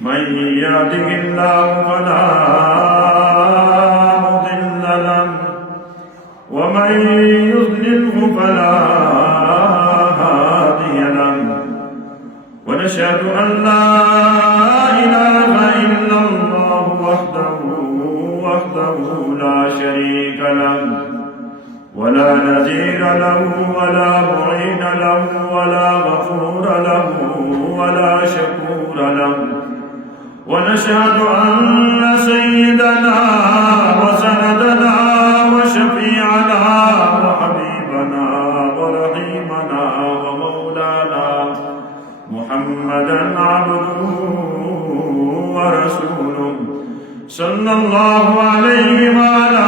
من يهده الله فلا مضل له ومن يضلله فلا هادي له ونشهد أن لا إله إلا الله وحده لا شريك له ولا نذير له ولا معين له ولا غفور له ولا شكور له ونشهد أن سيدنا وسندنا وشفيعنا وحبيبنا ورحيمنا ومولانا محمدا عبده ورسوله صلى الله عليه وعلى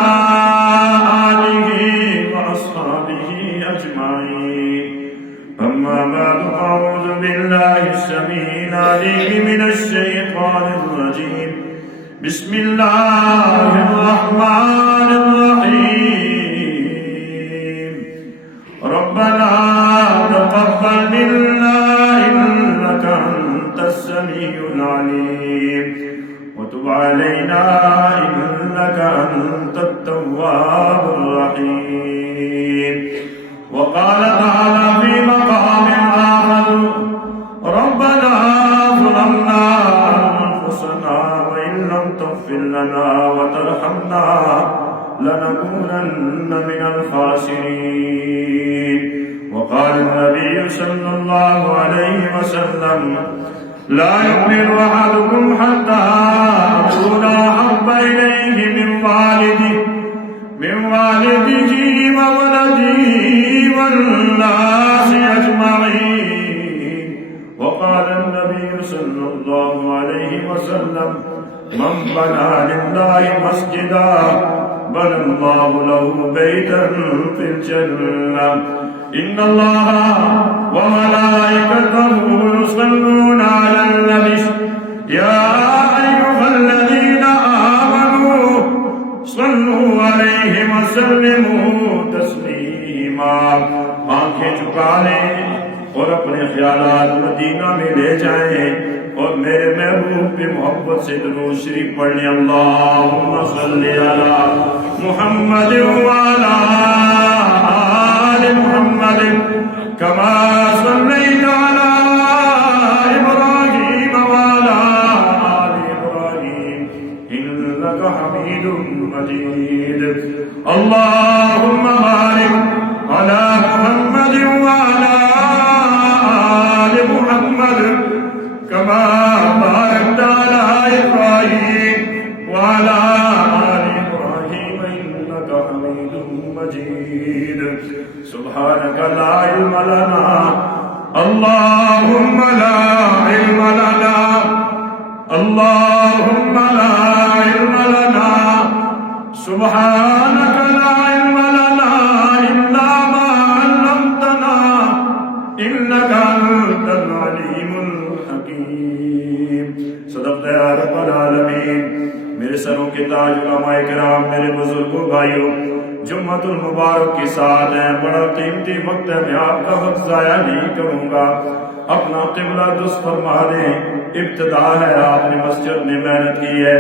آله وأصحابه أجمعين. أما بعد فأعوذ بالله السميع العليم من الشيطان الرجيم. بسم الله الرحمن الرحيم. ربنا تقبل منا إنك أنت السميع العليم وتب علينا إنك أنت التواب الرحيم. وقال تعالى في مقام آخر ربنا ظلمنا أنفسنا وإن لم تغفر لنا وترحمنا لنكونن من الخاسرين. وقال النبي صلى الله عليه وسلم لا يؤمن أحدكم حتى أكون أحب إليه من والده وولده والناس أجمعين. وقال النبي صلى الله عليه وسلم من بنى لله مسجدا بنى الله له بيتا في الجنة إن الله وملائكته يصلون على النبي يا أيها الذين آمنوا صلوا عليه وسلموا تسليما. آنکھیں چکا لیں اور اپنے خیالات مدینہ میں لے جائیں اور میرے محبوب کی محبت سے درود شریف پڑھ لیں. اللہم صلی علی محمد وعلی آل محمد کما صلیت علی ابراہیم وعلی آل ابراہیم انک حمید مجید. اللہم بارک علی محمد وعلی آل محمد كما باركت على إبراهيم وعلى آل إبراهيم إنك حميد مجيد. سبحانك لا علم لنا اللهم لا علم لنا اللهم لا علم لنا سبحانك لا علم لنا إلا ما علمتنا إنك أنت العليم الحكيم. صدقت يا رب العالمین. میرے سروں کے تاج علماء کرام، میرے بزرگوں بھائیوں، جمعۃ المبارک کے ساتھ ہیں. بڑا قیمتی وقت ہے، میں آپ کا وقت ضائع نہیں کروں گا. اپنا قبلہ درست فرما دیں. ابتدا ہے، آپ نے مسجد میں محنت کی ہے،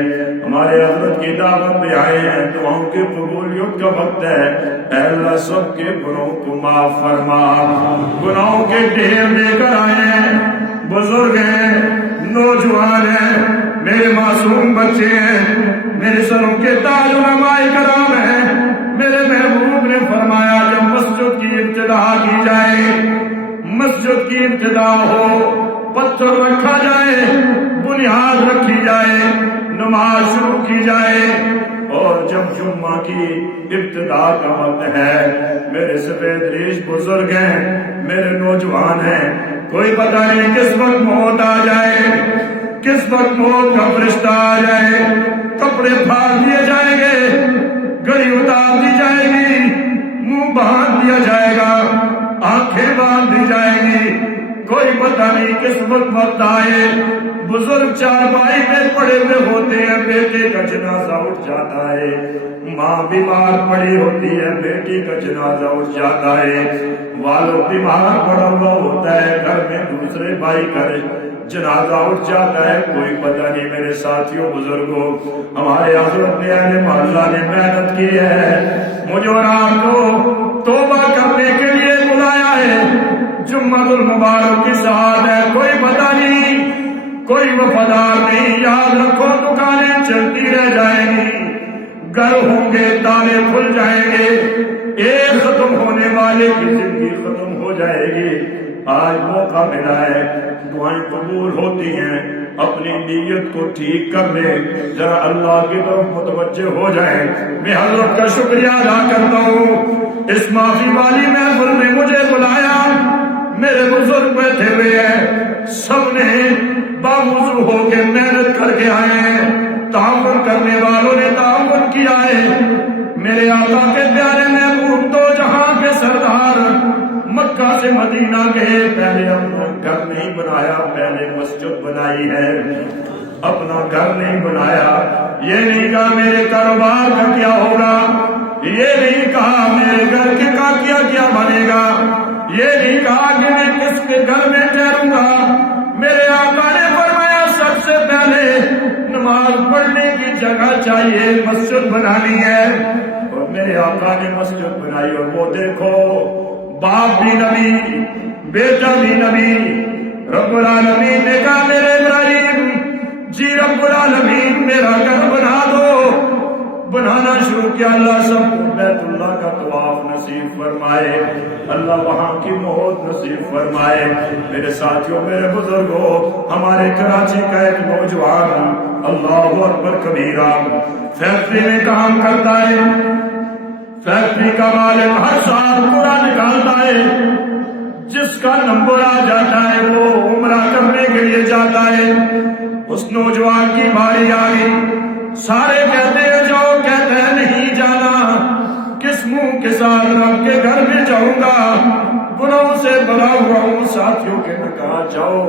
ہمارے حضرت کی دعوت پہ آئے ہیں. دعاؤں کی قبولیت کا وقت ہے. اے اللہ سب کے گناہوں کو معاف فرما. گناہوں کے ڈھیر لے کر آئے ہیں. بزرگ ہیں، نوجوان ہیں، میرے معصوم بچے ہیں، میرے سروں کے تاج علماء کرام ہیں. میرے محبوب نے فرمایا جب مسجد کی ابتدا کی جائے، مسجد کی ابتدا ہو، پتھر رکھا جائے، بنیاد رکھی جائے، نماز شروع کی جائے، اور جب جمعہ کی ابتدا کا وقت ہے، میرے سفید ریش بزرگ ہیں، میرے نوجوان ہیں، کوئی پتہ نہیں کس وقت موت آ جائے، کس وقت موت کا فرشتہ آ جائے. کپڑے پھاڑ دیے جائیں گے، گھڑی اتار دی جائے گی، منہ باندھ دیا جائے گا، آنکھیں باندھ دی جائیں گی. کوئی پتہ نہیں کس وقت آئے. بزرگ چارپائی پہ پڑے ہوئے ہوتے ہیں، بیٹے کا جنازہ اٹھ جاتا ہے. ماں بیمار پڑی ہوتی ہے، بیٹی کا جنازہ اٹھ جاتا ہے. والد بیمار پڑا ہوا ہوتا ہے، گھر میں دوسرے بھائی جنازہ اٹھ جاتا ہے، کوئی پتہ نہیں۔ میرے ساتھیوں بزرگوں، ہمارے حضرت نے اہل محلہ نے محنت کی ہے، مجھے اور آپ کو توبہ کرنے کے لیے بلایا ہے۔ جمعہ المبارک کی ساتھ ہے، کوئی پتہ نہیں، کوئی وفادار نہیں۔ یاد رکھو دکانیں چلتی رہ جائیں گی، گھر ہوں گے، تالے کھل جائیں گے، ایک ختم ہونے والے کی زندگی ختم ہو جائے گی۔ آج موقع ملا ہے، دعائیں قبول ہوتی ہیں، اپنی نیت کو ٹھیک کر لیں، ذرا اللہ کی طرف متوجہ ہو جائیں۔ میں حضرت کا شکریہ ادا کرتا ہوں، اس معافی والی محفل میں مجھے بلایا، میرے بزرگ بیٹھے ہوئے ہیں، سب نے باوضو ہو کے محنت کر کے آئے ہیں، تعاون کرنے والوں نے تعاون کیا ہے۔ میرے آقا کے پیارے محبوب، دو جہاں کے سردار، مکہ سے مدینہ گئے، پہلے اپنا گھر نہیں بنایا، پہلے مسجد بنائی ہے، اپنا گھر نہیں بنایا۔ یہ نہیں کہا میرے کاروبار کا کیا ہوگا، یہ نہیں کہا میرے گھر کے کا کیا بنے گا، یہ نہیں کہا کہ میں کس کے گھر میں ٹھہروں گا۔ میرے آقا نے فرمایا سب سے پہلے نماز پڑھنے کی جگہ چاہیے، مسجد بنانی ہے، اور میرے آقا نے مسجد بنائی۔ اور وہ دیکھو، باپ بھی نبی، بیٹا بھی نبی، رب العالمین نے کہا میرے ابراہیم جی رب العالمین میرا گھر بنا دو، بنانا شروع کیا۔ اللہ سب کو بیت اللہ کا طواف نصیب فرمائے، اللہ وہاں کی موت نصیب فرمائے۔ میرے ساتھیوں، میرے بزرگوں، ہمارے کراچی کا ایک نوجوان، اللہ اکبر کبیرہ، فیکٹری میں کام کرتا ہے، فیکٹری کا مالک ہر سال پورا نکالتا ہے، جس کا نمبر آ جاتا ہے وہ عمرہ کرنے کے لیے جاتا ہے۔ اس نوجوان کی باری آ گئی، سارے کہتے ہیں جاؤ، کہتے ہیں نہیں جانا، کس منہ کے ساتھ رب کے گھر میں جاؤں گا، گناہوں سے بھرا ہوا ہوں۔ ساتھیوں کے نے کہا جاؤ،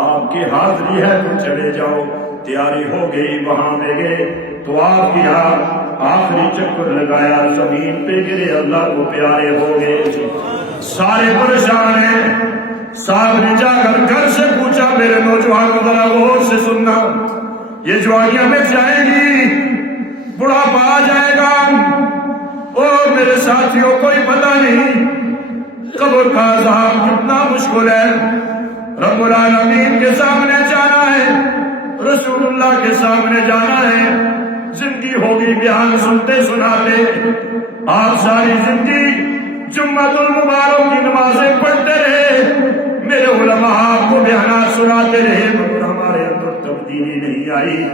آپ کی حاضری ہے تو چلے جاؤ۔ تیاری ہو گئی، وہاں لے گئے، طواف کیا، آخری چکر لگایا، زمین پہ گرے، اللہ کو پیارے ہو گئے، سارے پریشان ہیں۔ صاحب نے جا کر گھر سے پوچھا میرے نوجوانوں ذرا غور سے سننا، یہ جوانیاں مٹ جائیں گی، بڑھاپا آ جائے گا، اور میرے ساتھیوں کوئی پتہ نہیں قبر کا عذاب کتنا مشکل ہے۔ رب العالمین کے سامنے جانا ہے، رسول اللہ کے سامنے جانا ہے، زندگی ہوگی بیان سنتے سناتے، آپ ساری زندگی جمعہ المبارک کی نمازیں پڑھتے رہے، میرے علماء آپ کو بیانات سناتے رہے، مگر ہمارے اندر تبدیلی نہیں آئی،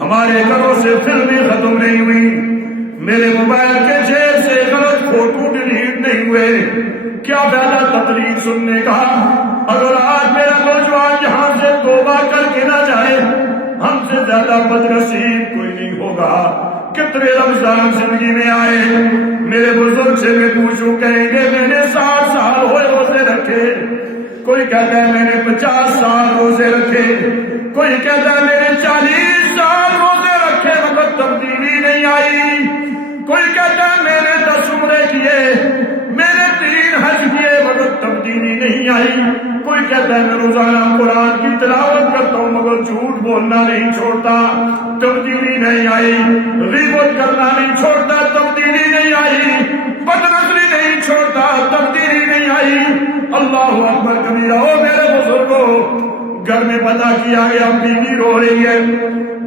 ہمارے گھروں سے فلمیں ختم نہیں ہوئی، میرے موبائل کے جیب سے غلط فوٹو ڈیلیٹ نہیں ہوئے۔ کیا فائدہ تقریر سننے کا اگر آج میرا نوجوان یہاں سے توبہ کر کے نہ جائے؟ ہم سے زیادہ بدنصیب کوئی نہیں ہوگا۔ کتنے رمضان زندگی میں آئے، میرے بزرگ سے میں پوچھوں کہیں گے میں نے 60 سال ہوئے روزے رکھے، کوئی کہتا ہے میں نے 50 سال روزے رکھے، کوئی کہتا ہے میں نے 40 سال روزے رکھے مگر تبدیلی نہیں آئی، کوئی کہتا ہے میں نے 10 عمرے کیے، میں نے 3 حج کیے مگر تبدیلی نہیں آئی، کوئی کہتا ہے میں روزانہ قرآن کی تلاوت کرتا ہوں مگر جھوٹ بولنا نہیں چھوڑتا، تبدیلی نہیں آئی، غیبت کرنا نہیں چھوڑتا، تبدیلی نہیں آئی، بدنظری نہیں چھوڑتا، تبدیلی نہیں آئی۔ اللہ اکبر کبیرہ۔ او میرے بزرگوں، گھر میں پتہ کیا گیا بیوی رو رہی ہے،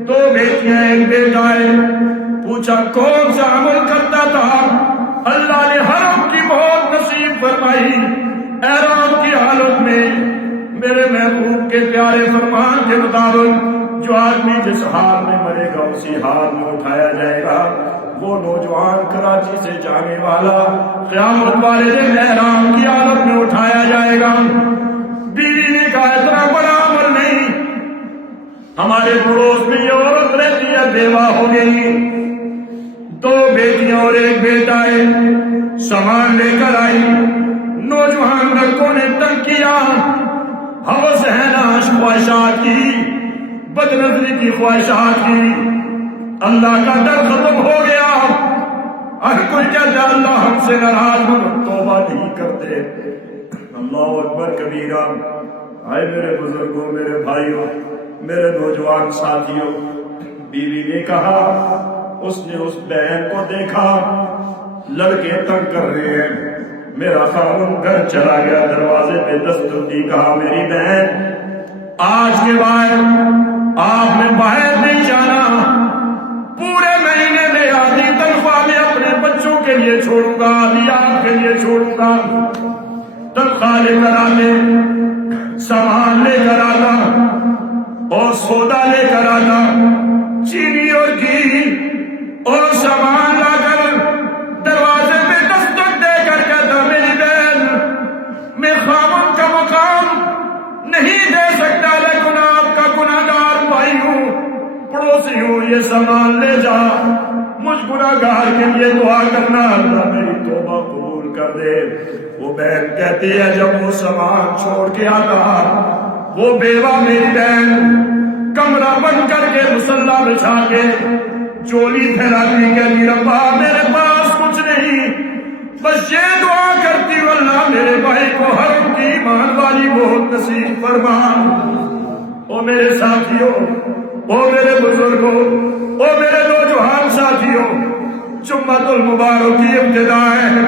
2 بیٹیاں ایک بیٹا ہے، پوچھا کون سا عمل کرتا تھا؟ اللہ نے حرم کی موت نصیب فرمائی، احرام کی حالت میں، میرے محبوب کے پیارے فرمان کے مطابق جو آدمی جس حال میں مرے گا اسی حال میں اٹھایا جائے گا۔ وہ نوجوان کراچی سے جانے والا قیامت والے دن احرام کی حالت میں اٹھایا جائے گا۔ بیوی نے کہا اتنا بڑا عمل نہیں، ہمارے پڑوس میں یہ عورت رہتی ہے، بیوہ ہو گئی، 2 بیٹیاں اور ایک بیٹا ہے، سامان لے کر آئی، نوجوان لڑکوں نے تنگ کیا، ہوس ہے ناش خواہشات کی، بدنظری کی خواہشات کی، اللہ کا ڈر ختم ہو گیا۔ ہر کوئی کہتا ہے اللہ ہم سے ناراض ہو، توبہ نہیں کرتے۔ اللہ اکبر کبیرہ۔ آئے میرے بزرگوں، میرے بھائیوں، میرے نوجوان ساتھیوں، بیوی نے کہا، اس نے اس بہن کو دیکھا لڑکے تنگ کر رہے ہیں، میرا خاوند گھر چلا گیا، دروازے پہ دستک دی، کہا میری بہن آج کے بعد آپ نے باہر نہیں جانا، پورے مہینے میں آدھی تنخواہ میں اپنے بچوں کے لیے چھوڑوں گا، آدھی آپ کے لیے چھوڑوں گا، تنخواہ لے کر آتے، سامان لے کر آتا اور سودا لے کر آتا، چینی اور گھی اور سامان لا کر دروازے پہ دستک دے کر کہتا میری بہن میں خاوند کا مقام نہیں دے سکتا، لیکن آپ کا گناہگار بھائی ہوں، پڑوسی ہوں، یہ سامان لے جا، مجھ گناہگار کے لیے دعا کرنا، اللہ میری توبہ قبول کر دے۔ وہ بہن کہتی ہے جب وہ سامان چھوڑ کے آتا، وہ بیوہ میری بہن کمرہ بند کر کے مصلی بچھا کے چولی پھیلاتی، کہتی ربا میرے پاس کچھ نہیں، بس یہ دعا کرتی ہوں اللہ میرے بھائی کو ہر کی ایمان والی بہت نصیب فرما۔ او میرے ساتھیوں، او میرے بزرگوں، او میرے نوجوان ساتھیوں، جمعۃ المبارک کی ابتدا ہے،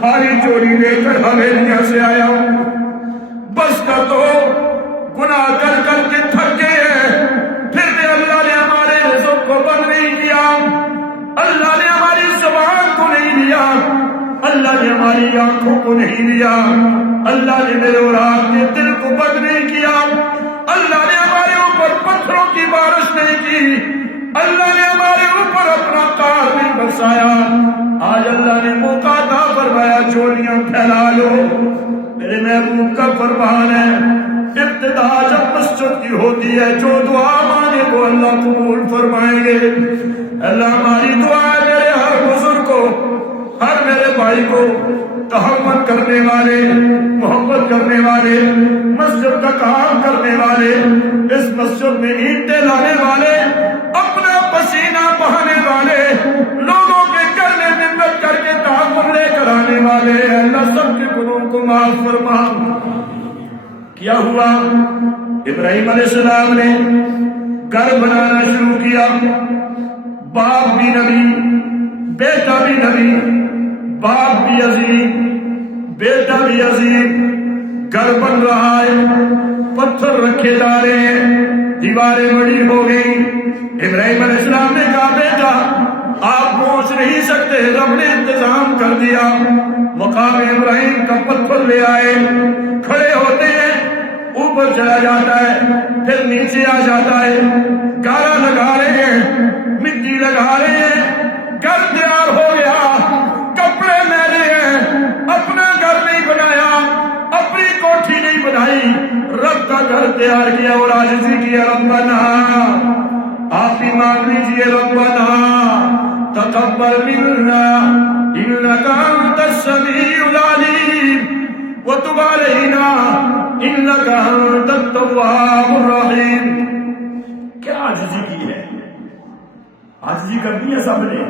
خالی چوری لے کر حویلیاں سے آیا ہوں، بس کا تو گناہ کر کر کے تھک گئے ہیں، پھر بھی اللہ نے ہمارے رزق کو بند نہیں کیا، اللہ نے ہماری زبان کو نہیں لیا، اللہ نے ہماری آنکھوں کو نہیں لیا، اللہ نے میرے اور آپ کے دل کو بند نہیں کیا، اللہ نے ہمارے اوپر پتھروں کی بارش نہیں کی، اللہ نے ہمارے اوپر اپنا قہر نہیں برسایا۔ آج اللہ نے موقع عطا فرمایا، چولیاں پھیلا لو، میرے محبوب کا فرمان ہے ابتدا جب مسجد کی ہوتی ہے جو دعا مانگے وہ اللہ قبول فرمائیں گے۔ اللہ ہماری دعا ہے میرے ہر بزرگ کو، ہر میرے بھائی کو، تحمل کرنے والے، محبت کرنے والے، مسجد کا کام کرنے والے، اس مسجد میں اینٹیں لانے والے، اپنا پسینہ بہانے والے، لوگوں کے گھر میں منت کر کے تحمل لے کر آنے والے، اللہ سب کے گناہوں کو معاف فرما۔ کیا ہوا؟ ابراہیم علیہ السلام نے گھر بنانا شروع کیا، باپ بھی نبی، بیٹا بھی نبی، باپ بھی عظیم، بیٹا بھی عظیم، گھر بن رہا ہے، پتھر رکھے جا رہے ہیں، دیواریں بڑی ہو گئی۔ ابراہیم علیہ السلام نے کہا بیٹا آپ پہنچ نہیں سکتے، رب نے انتظام کر دیا، مقام ابراہیم کا پتھر لے آئے، کھڑے ہوتے ہیں، اوپر چلا جاتا ہے، پھر نیچے آ جاتا ہے، گارا لگا رہے ہیں، مٹی لگا رہے ہیں، گھر تیار ہو گیا، کپڑے میلے ہیں، اپنا گھر نہیں بنایا، اپنی کوٹھی نہیں بنائی، رب کا گھر تیار کیا اور عاجزی کیا، ربنا آپ ہی مانگ لیجیے، ربنا تقبل منا انک انت السمیع العلیم وتب علینا انک انت التواب الرحیم۔ کیا عاجزی کی ہے، عاجزی کرنی ہے سب نے،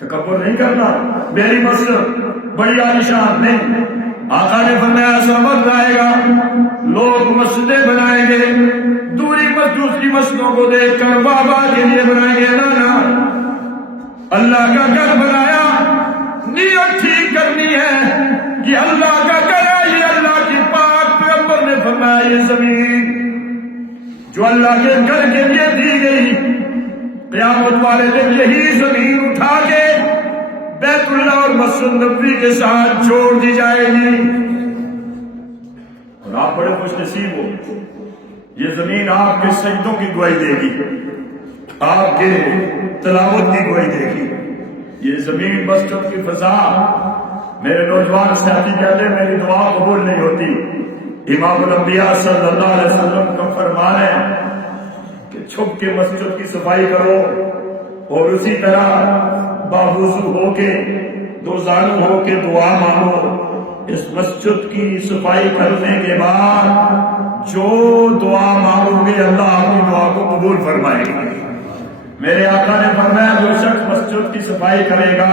تکبر نہیں کرنا، میری مسجد بڑی عالیشان نہیں۔ آقا نے فرمایا ایسا وقت آئے گا لوگ مسجدیں بنائیں گے، دوسری مسجدوں کو دیکھ کر واہ واہ کے لیے بنائیں گے، نہ اللہ کا گھر بنایا، نیت ٹھیک کرنی ہے، یہ اللہ کا گھر ہے، یہ اللہ کی پاک پیغمبر نے فرمایا یہ زمین جو اللہ کے گھر کے لیے دی گئی، قیامت والے دن یہی زمین اٹھا کے بیت اللہ اور مسجد نبوی کے ساتھ چھوڑ دی جائے گی، اور آپ بڑے خوش نصیب ہو، یہ زمین آپ کے سجدوں کی گواہی دے گی، آپ کے تلاوت کی گواہی دے گی، یہ زمین مسجد کی فضا۔ میرے نوجوان ساتھی کہتے ہیں میری دعا قبول نہیں ہوتی، امام الانبیاء صلی اللہ علیہ وسلم کا فرمان ہے کہ چھپ کے مسجد کی صفائی کرو، اور اسی طرح باوضو ہو کے، دو زانو ہو کے دعا مانگو۔ اس مسجد کی صفائی کرنے کے بعد جو دعا مانگو گے اللہ آپ کی دعا کو قبول فرمائے گا۔ میرے آقا نے فرمایا جو شخص مسجد کی صفائی کرے گا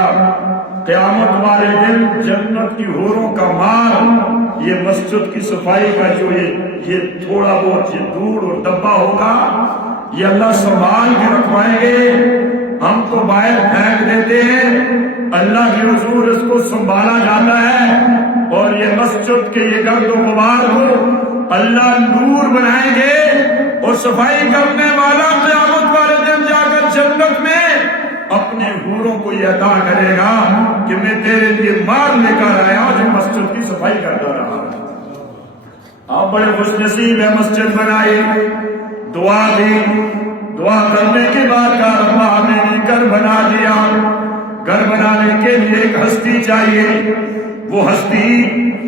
قیامت والے دن جنت کی حوروں کا مال یہ مسجد کی صفائی کا جو یہ یہ تھوڑا بہت یہ دودھ اور ڈبہ ہوگا یہ اللہ سنبھال کے رکھوائیں گے، ہم تو باہر پھینک دیتے ہیں، اللہ کے حضور اس کو سنبھالا جاتا ہے، اور یہ مسجد کے یہ گرد و غبار کو اللہ نور بنائیں گے، اور صفائی کرنے والا قیامت والے دن جا کر جنت میں اپنے حوروں کو یہ عطا کرے گا کہ میں تیرے لیے مال لے کر آیا اور یہ مسجد کی صفائی کرتا رہا۔ آپ بڑے خوش نصیب ہیں، مسجد بنائی، دعا دی، دعا کرنے کے بعد کہا ربا میں نے گھر بنا دیا۔ گھر بنانے کے لیے ایک ہستی چاہیے، وہ ہستی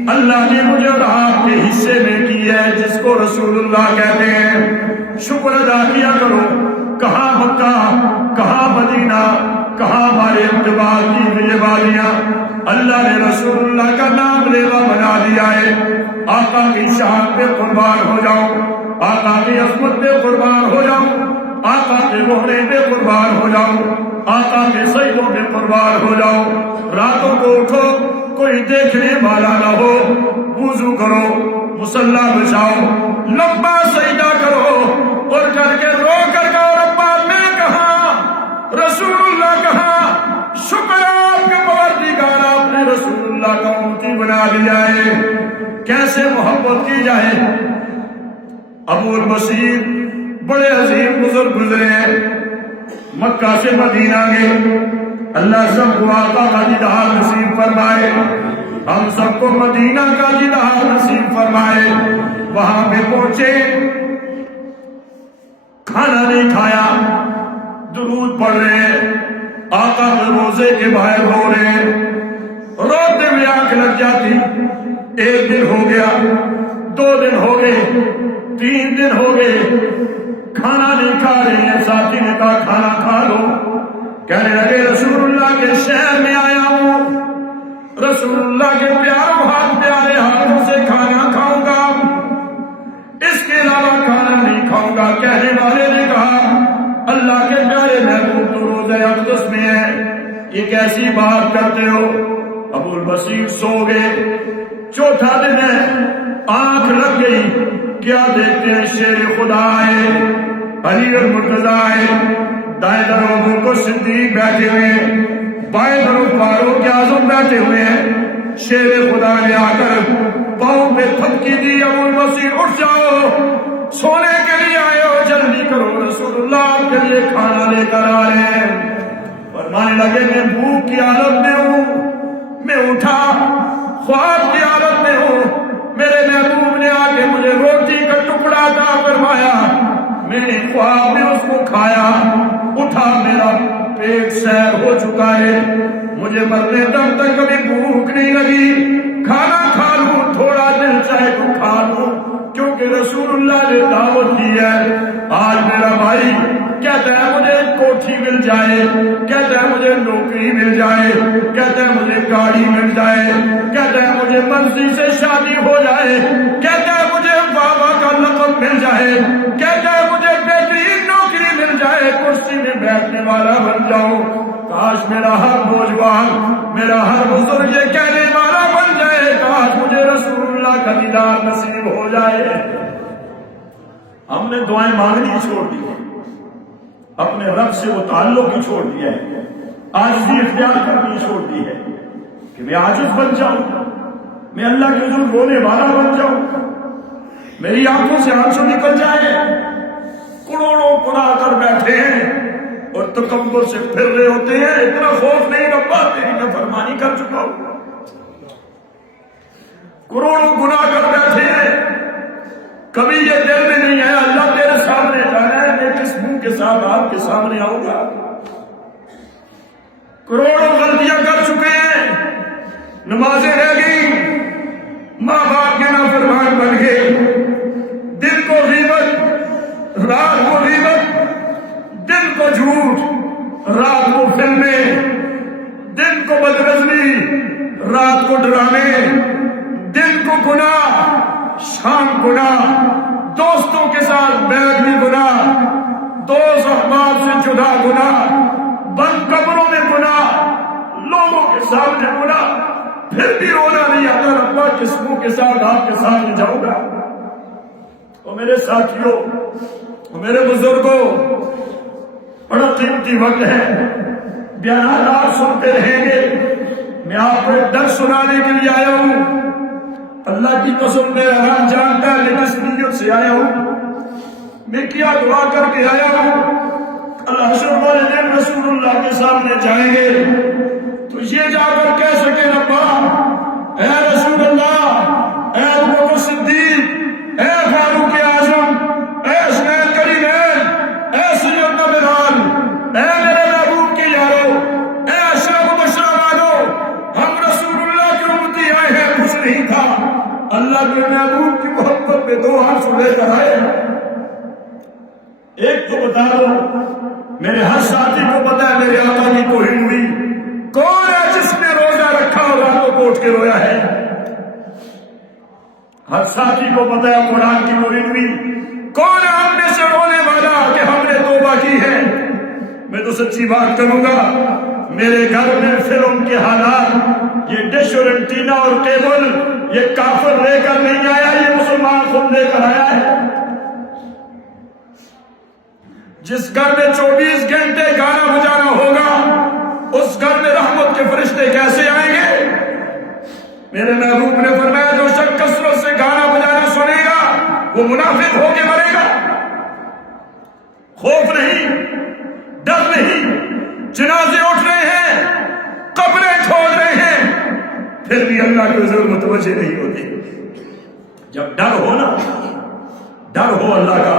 اللہ نے مجھے اور آپ کے حصے میں کی ہے، جس کو رسول اللہ کہتے ہیں۔ شکر ادا کیا کرو، کہاں مکہ، کہاں مدینہ، کہاں ہمارے اقتبال کی ہوئی وادیاں، اللہ نے رسول اللہ کا نام لیوا بنا دیا ہے۔ آقا کی شان پہ قربان ہو جاؤ، آقا کی عظمت پہ قربان ہو جاؤ، آقا کے رونے پہ قربان ہو جاؤ، آقا کے سجدوں پہ قربان ہو جاؤ۔ راتوں کو اٹھو، کوئی دیکھنے والا نہ ہو، وضو کرو، مصلی بچھاؤ، لمبا سجدہ کرو، اور کر کے رو کر کہو ربا میں کہاں، رسول اللہ کہاں، شکر آپ کے پروردگار، آپ نے رسول اللہ کا امتی بنا دیا ہے۔ کیسے محبت کی جائے۔ ابو البصیر بڑے عظیم بزرگ گزرے ہیں، مکہ سے مدینہ گئے، اللہ سب کو آقا کا دیدار نصیب فرمائے، ہم سب کو مدینہ کا دیدار نصیب فرمائے۔ وہاں پہ پہنچے، کھانا نہیں کھایا، درود پڑھ رہے ہیں، آقا کے روزے کے باہر رو رہے ہیں، روتے ہوئے آنکھ لگ جاتی۔ ایک دن ہو گیا، 2 دن ہو گئے، 3 دن ہو گئے، کھانا نہیں کھا رہے ہیں۔ ساتھی نے کہا کھانا کھا لو، کہنے لگے رسول اللہ کے شہر میں آیا ہوں، رسول اللہ کے پیاروں ہاتھ پیارے ہاتھوں سے کھانا کھاؤں گا، اس کے علاوہ کھانا نہیں کھاؤں گا۔ کہنے والے نے کہا اللہ کے پیارے محبوب تو روزہ اقدس میں ہے، یہ کیسی بات کرتے ہو؟ ابو البصیر سو گئے۔ 4تھا دن ہے، آنکھ لگ گئی، کیا دیکھتے ہیں شیر خدا ہے، علی المرتضی ہے، دائیں طرف ابو بکر صدیق بیٹھے ہوئے ہیں، بائیں طرف فاروق اعظم بیٹھے ہوئے ہیں۔ شیر خدا نے آ کر پاؤں پہ تھپکی دی، ابو البصیر اٹھ جاؤ، سونے کے لیے آئے ہو، جلدی کرو، رسول اللہ آپ کے لیے کھانا لے کر آ رہے ہیں۔ فرمانے لگے میں بھوک کی حالت میں ہوں، میں اٹھا خواب کی حالت میں ہوں، میرے محبوب نے آ کے مجھے روٹی کا ٹکڑا عطا فرمایا، میں نے خواب میں اس کو کھایا، اٹھا، میرا پیٹ سیر ہو چکا ہے، مجھے مرنے دم تک کبھی بھوک نہیں لگی، کھانا کھا لوں، تھوڑا دل چاہے تو کھا لوں، کیونکہ رسول اللہ نے دعوت دی ہے۔ آج میرا بھائی کہتا ہے مجھے کوٹھی مل جائے، کہتا ہے مجھے نوکری مل جائے، کہتا ہے مجھے گاڑی مل جائے، کہتا ہے مجھے مرضی سے شادی ہو جائے، کہتا ہے مجھے بابا کا لقب مل جائے، کہتا ہے مجھے بہترین نوکری مل جائے، کرسی میں بیٹھنے والا بن جاؤں۔ کاش میرا ہر نوجوان، میرا ہر بزرگ یہ کہنے والا بن جائے، کاش مجھے رسول اللہ کا دیدار نصیب ہو جائے۔ ہم نے دعائیں مانگنی چھوڑ دی ہے، اپنے رب سے وہ تعلق ہی چھوڑ دیا ہے، عاجزی اختیار کرنی چھوڑ دی ہے کہ میں عاجز بن جاؤں، میں اللہ کے حضور رونے والا بن جاؤں، میری آنکھوں سے آنسو نکل جائے۔ کروڑوں گنا کر بیٹھے ہیں اور تکبر سے پھر رہے ہوتے ہیں، اتنا خوف نہیں ربا تیری نافرمانی کر چکا ہوں، کروڑوں گناہ کر بیٹھے ہیں، کبھی یہ دل میں نہیں ہے اللہ تیرے سامنے جانا ہے، میں کس منہ کے ساتھ آپ کے سامنے آؤں گا۔ کروڑوں غلطیاں کر چکے ہیں، نمازیں رہ گئی، ماں باپ کے نافرمان بن گئے، دن کو غیبت، رات کو غیبت، دن کو جھوٹ، رات کو فلمیں، دن کو بدنظری، رات کو ڈرامے، دن کو گناہ، شام گناہ، دوستوں کے ساتھ بیٹھ بھی گناہ، دوست احباب سے جدا گناہ، بند قبروں میں گناہ، لوگوں کے سامنے گناہ، پھر بھی رونا نہیں آتا ربا کس منہ کے ساتھ آپ کے سامنے جاؤں گا۔ تو میرے ساتھیوں، میرے بزرگوں، بڑا قیمتی وقت ہے، بیانات آپ سنتے رہیں گے، میں آپ کو ایک درس سنانے کے لیے آیا ہوں۔ اللہ کی قسم میرا رب جانتا ہے میں کس نیت سے آیا ہوں، میں کیا دعا کر کے آیا ہوں۔ کل حشر والے دن رسول اللہ کے سامنے جائیں گے تو یہ جا کر کہہ سکے ربا اے رسول اللہ، اے ابوبکر صدیق، اے فاروق اعظم، اے حسنین کریمین، اے سیدنا بلال، اے میرے محبوب کے یارو، اے اشرف بشرا والو، ہم رسول اللہ کی امتی آئے ہیں، کچھ نہیں تھا، اللہ کے محبوب کی محبت میں دو ہاتھ لے کر آئے۔ ایک تو بتا دو، میرے ہر ساتھی کو پتا ہے میرے آقا کی توہین ہوئی، کون ہے جس نے روزہ رکھا اور راتوں کو اٹھ کے رویا ہے؟ ہر ساتھی کو پتا ہے قرآن کی توہین ہوئی، کون ہے ہم میں سے رونے والا کہ ہم نے توبہ کی ہے؟ میں تو سچی بات کروں گا، میرے گھر میں فلم کے حالات، یہ ڈش اور اینٹینا اور کیبل یہ کافر لے کر نہیں آیا، یہ مسلمان خود لے کر آیا ہے۔ جس گھر میں 24 گھنٹے گانا بجانا ہوگا اس گھر میں رحمت کے فرشتے کیسے آئیں گے؟ میرے محبوب نے فرمایا جو شخص کثرت سے گانا بجانا سنے گا وہ منافق ہو کے مرے گا۔ خوف نہیں، ڈر نہیں، جنازے اٹھ رہے ہیں، قبریں کھود رہے ہیں، پھر بھی اللہ کی حضور متوجہ نہیں ہوتے۔ جب ڈر ہو نا، ڈر ہو اللہ کا،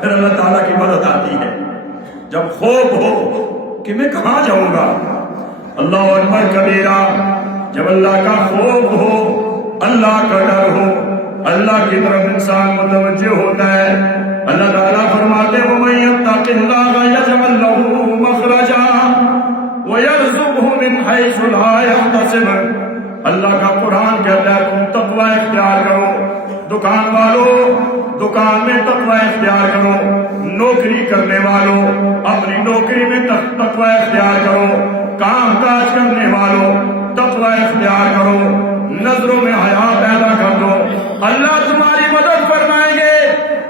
پھر اللہ تعالیٰ کی مدد آتی ہے۔ جب خوف ہو کہ میں کہاں جاؤں گا، اللہ اکبر کبیرہ، جب اللہ کا خوف ہو، اللہ کا ڈر ہو، اللہ کی طرف انسان متوجہ ہوتا ہے۔ اللہ تعالیٰ فرماتے ہیں وَمَن يَتَّقِ اللَّهَ يَجْعَل لَّهُ مَخْرَجًا وَيَرْزُقْهُ مِنْ حَيْثُ لَا يَحْتَسِبُ۔ اللہ کا قرآن کہتا ہے تم تقوی اختیار کرو، دکان والوں دکان میں تقوی اختیار کرو، نوکری کرنے والوں اپنی نوکری میں تقوی اختیار کرو، کام کاج کرنے والوں تقوی اختیار کرو، نظروں میں حیا پیدا کر دو، اللہ تمہاری مدد فرمائیں گے۔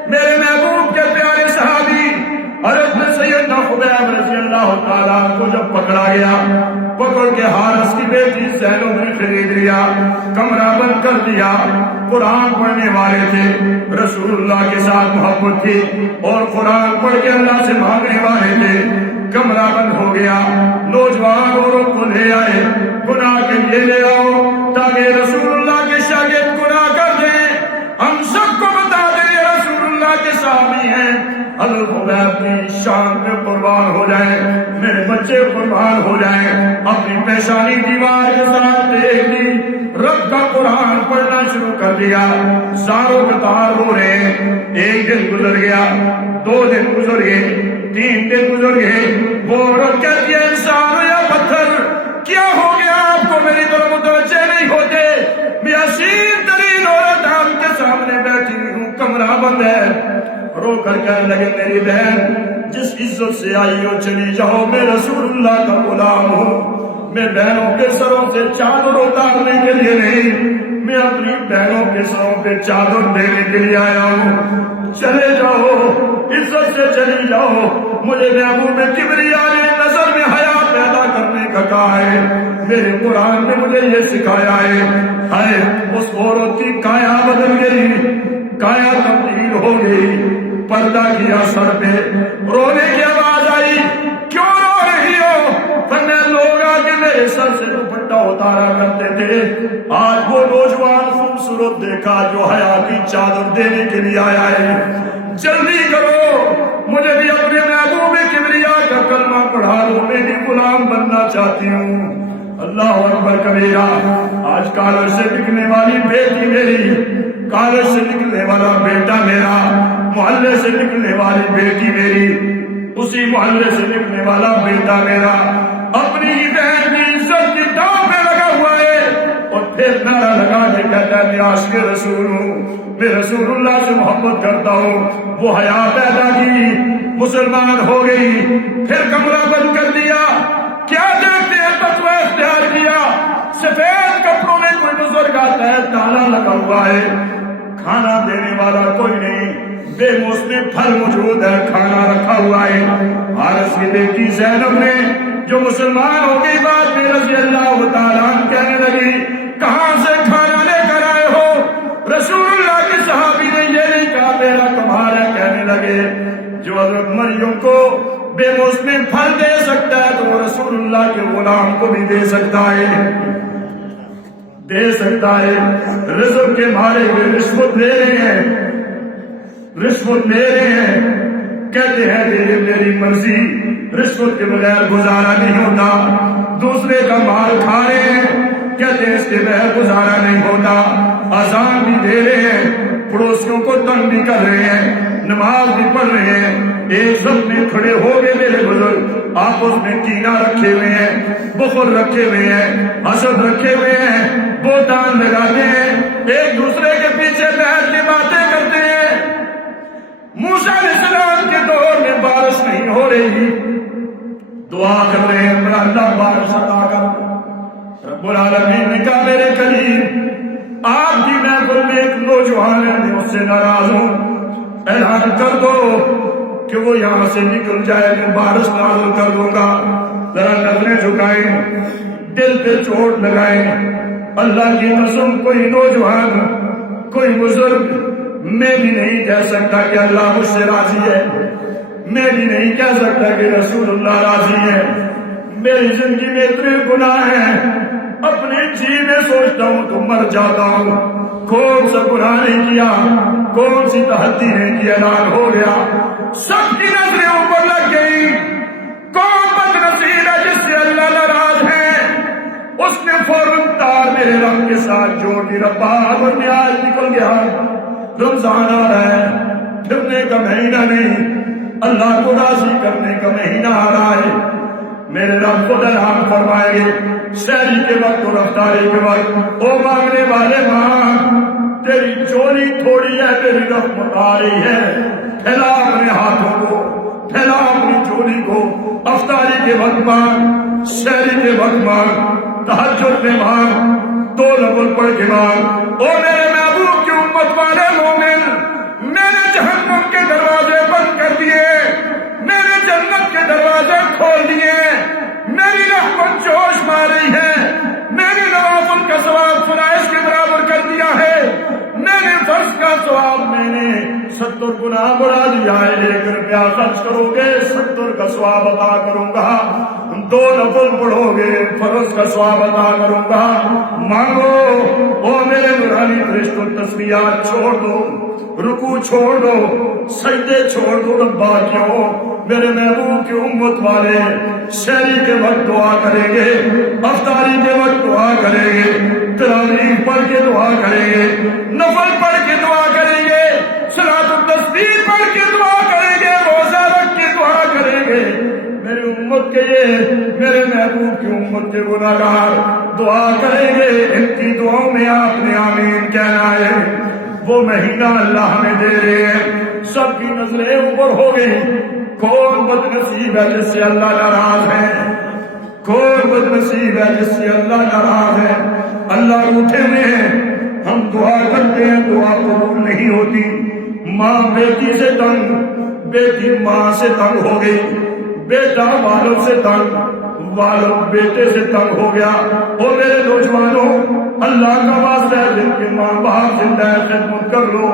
میرے محبوب کے پیارے صحابی حضرت میں سیدنا خبیب رضی اللہ تعالیٰ کو جب پکڑا گیا، پکڑ کے حارث کی بیٹی زینب نے خرید لیا، کمرہ بند کر دیا، قرآن پڑھنے والے تھے، رسول اللہ کے ساتھ محبت تھی اور قرآن پڑھ کے اللہ سے مانگنے والے تھے، کمرہ بند ہو گیا، نوجوان عورت کو لے آئے، گناہ کے لیے لے آؤ تاکہ رسول اللہ کے شاگرد گناہ کر دیں، ہم سب کو بتا دیں یہ رسول اللہ کے صحابی ہیں، حضرت خبیب کی شان پہ قربان ہو جائیں، میرے بچے قربان ہو جائیں، اپنی پیشانی دیوار کے ساتھ دیکھ دی، رب کا قرآن پڑھنا شروع کر دیا، زاروں کے تار رو رہے ہیں۔ ایک دن گزر گیا، 2 دن گزر گئے، 3 دن گزر گئے، وہ عورت کہتی ہے انسان یا پتھر کیا ہو گیا آپ کو میری طرف متوجہ نہیں ہوتے؟ میں حسین ترین عورت آپ کے سامنے بیٹھی ہوں، کمرہ بند ہے، رو کر کہنے لگے میری بہن جس عزت سے آئی ہو چلی جاؤ، میں رسول اللہ کا غلام ہوں، میں بہنوں کے سروں سے چادر اتارنے کے لیے نہیں، میں اپنی بہنوں کے سروں پہ چادر دینے کے لیے آیا ہوں، چلے جاؤ، عزت سے چلی جاؤ، مجھے محبوب کبریا نے نظر میں حیا پیدا کرنے کا کہا ہے، میرے قرآن نے مجھے یہ سکھایا ہے۔ اس عورت کی کایا بدل گئی، کایا تبدیل ہو گئی، پردہ کیا سر پہ، رونے کی آواز آئی، کیوں رو رہی ہو؟ فرمایا لوگ آگے میرے سر سے دوپٹہ اتارا کرتے تھے، آج وہ نوجوان خوبصورت دیکھا جو حیا کی چادر دینے کے لیے آیا ہے، جلدی کرو، مجھے بھی اپنے محبوب کبریا کا کلمہ پڑھا دو، میں بھی غلام بننا چاہتی ہوں۔ اللہ اکبر کبیرہ، آج کالج سے نکلنے والی بیٹی میری، کالج سے نکلنے والا بیٹا میرا، محلے سے نکلنے والی بیٹی میری، اسی محلے سے نکلنے والا بیٹا میرا، اپنی ہی بہن کی عزت کی داؤں پہ لگا ہوا ہے، اور پھر نعرہ لگا کے کہتا ہے میں عاشق رسول ہوں، میں رسول اللہ سے محبت کرتا ہوں۔ وہ حیا پیدا کی، مسلمان ہو گئی، پھر کمرہ بند کر دیا، کیا دیکھتے ہیں تقوی اختیار کیا، سفید کپڑوں میں کوئی بزرگ آتا ہے، تالا لگا ہوا ہے، کھانا دینے والا کوئی نہیں، بے موسم پھل موجود ہے، کھانا رکھا ہوا ہے۔ حارث کی بیٹی زینب نے جو مسلمان ہو گئی بات میں رضی اللہ تعالیٰ عنہ کہنے لگی کہاں سے کھانا لے کر آئے ہو؟ رسول اللہ کے صحابی نے یہ نہیں کہا میرا کمال ہے، کہنے لگے جو حضرت مریم کو بے موسم پھل دے سکتا ہے تو رسول اللہ کے غلام کو بھی دے سکتا ہے، دے سکتا ہے۔ رزق کے مارے ہوئے رشوت لے رہے ہیں، رشوت لے رہے ہیں، کہتے ہیں کہ میری مرضی، رشوت کے بغیر گزارا نہیں ہوتا۔ دوسرے کا مال کھا رہے ہیں، کہتے ہیں اس کے بغیر گزارا نہیں ہوتا۔ اذان بھی دے رہے ہیں، پڑوسیوں کو تنگ بھی کر رہے ہیں، نماز بھی پڑھ رہے ہیں۔ ایک سب میں کھڑے ہو گئے میرے بزرگ، آپس میں کینہ رکھے ہوئے ہیں، بخل رکھے ہوئے ہیں، حسد رکھے ہوئے ہیں، بہتان لگاتے ہیں، ایک دوسرے کے پیچھے بیٹھ کے باتیں کرتے ہیں۔ موسیٰ علیہ السلام کے دور میں بارش نہیں ہو رہی، دعا کر رہے ہیں میرا اللہ بارش عطا کر۔ رب العالمین نے کہا میرے کریم آپ کی محفل میں ایک نوجوان ہے، میں اس سے ناراض ہوں، اعلان کر دو کہ وہ یہاں سے نکل جائے، میں بارش نازل کر دوں گا۔ ذرا نظریں جھکائیں، دل پہ چوٹ لگائیں، اللہ کی قسم کوئی نوجوان کوئی بزرگ میں بھی نہیں کہہ سکتا کہ اللہ مجھ سے راضی ہے، میں بھی نہیں کہہ سکتا کہ رسول اللہ راضی ہے۔ میری زندگی میں اتنے گناہ ہیں، اپنے جی میں سوچتا ہوں تو مر جاتا ہوں، کون سا گناہ نہیں کیا، کون سی تحدی نہیں کی، اعلان ہو گیا، سب کی نظریں اوپر لگ گئی۔ کون بد نصیب ہے جس سے اللہ ناراض ہے؟ اس نے فوراً تار میرے رب کے ساتھ جوڑ دی، ربا اور نیاز نکل گیا، رمضان آ رہا ہے، پھرنے کا مہینہ نہیں، اللہ کو راضی کرنے کا مہینہ آ رہا ہے، میرے رب کو اعلان فرمائیں گے سحری کے وقت اور افطاری کے وقت، او مانگنے والے مانگ، تیری چوری تھوڑی ہے، تیری رحمت آ رہی ہے، پھیلا اپنے ہاتھوں کو، پھیلا اپنی چوری کو، افطاری کے وقت مانگ، سحری کے وقت مانگ، تہجد میں مانگ، دو نفل پڑھ کے مانگ۔ او میرے محبوب کی امت والے مومن، میں نے جہنم کے دروازے بند کر دیے، میں نے جنت کے دروازے کھول دیے، میری رحمت جوش مار رہی ہے، میری نوافل کا ثواب فرائض کے برابر کر دیا ہے، میں نے فرض کا ثواب میں نے 70 گنا بڑھا دیا ہے، 1 روپیہ خرچ کرو گے 70 کا ثواب عطا کروں گا، 2 نفل پڑھو گے فرض کا ثواب عطا کروں گا۔ مانگو او میرے نورانی فرشتوں، تسبیحات چھوڑ دو، رکوع چھوڑ دو، سجدے چھوڑ دو، ربا کیوں میرے محبوب کی امت والے سحری کے وقت دعا کریں گے، افطاری کے وقت دعا کریں گے، تراویح پڑھ کے دعا کریں گے، نفل پڑھ کے دعا کریں گے، صلاۃ التسبیح پڑھ کے دعا کریں گے، روزہ رکھ کے دعا کریں گے۔ میری امت کے یہ میرے محبوب کی امت کے گناہگار دعا کریں گے، ان کی دعاؤں میں آپ نے آمین کہنا ہے۔ وہ مہینہ اللہ ہمیں دے رہے ہیں، سب کی نظریں اوپر ہو گئی، کون بد نصیب ہے جس سے اللہ ناراض ہے، کون بد نصیب ہے جس سے اللہ ناراض ہے۔ اللہ روٹھے ہوئے ہیں، ہم دعا کرتے ہیں دعا قبول نہیں ہوتی، ماں بیٹی سے تنگ، بیٹی ماں سے تنگ ہو گئی، بیٹا والد سے تنگ، والد بیٹے سے تنگ ہو گیا۔ اور میرے نوجوانوں، اللہ کا واسطہ ہے جن کے ماں باپ زندہ ہے خدمت کر لو۔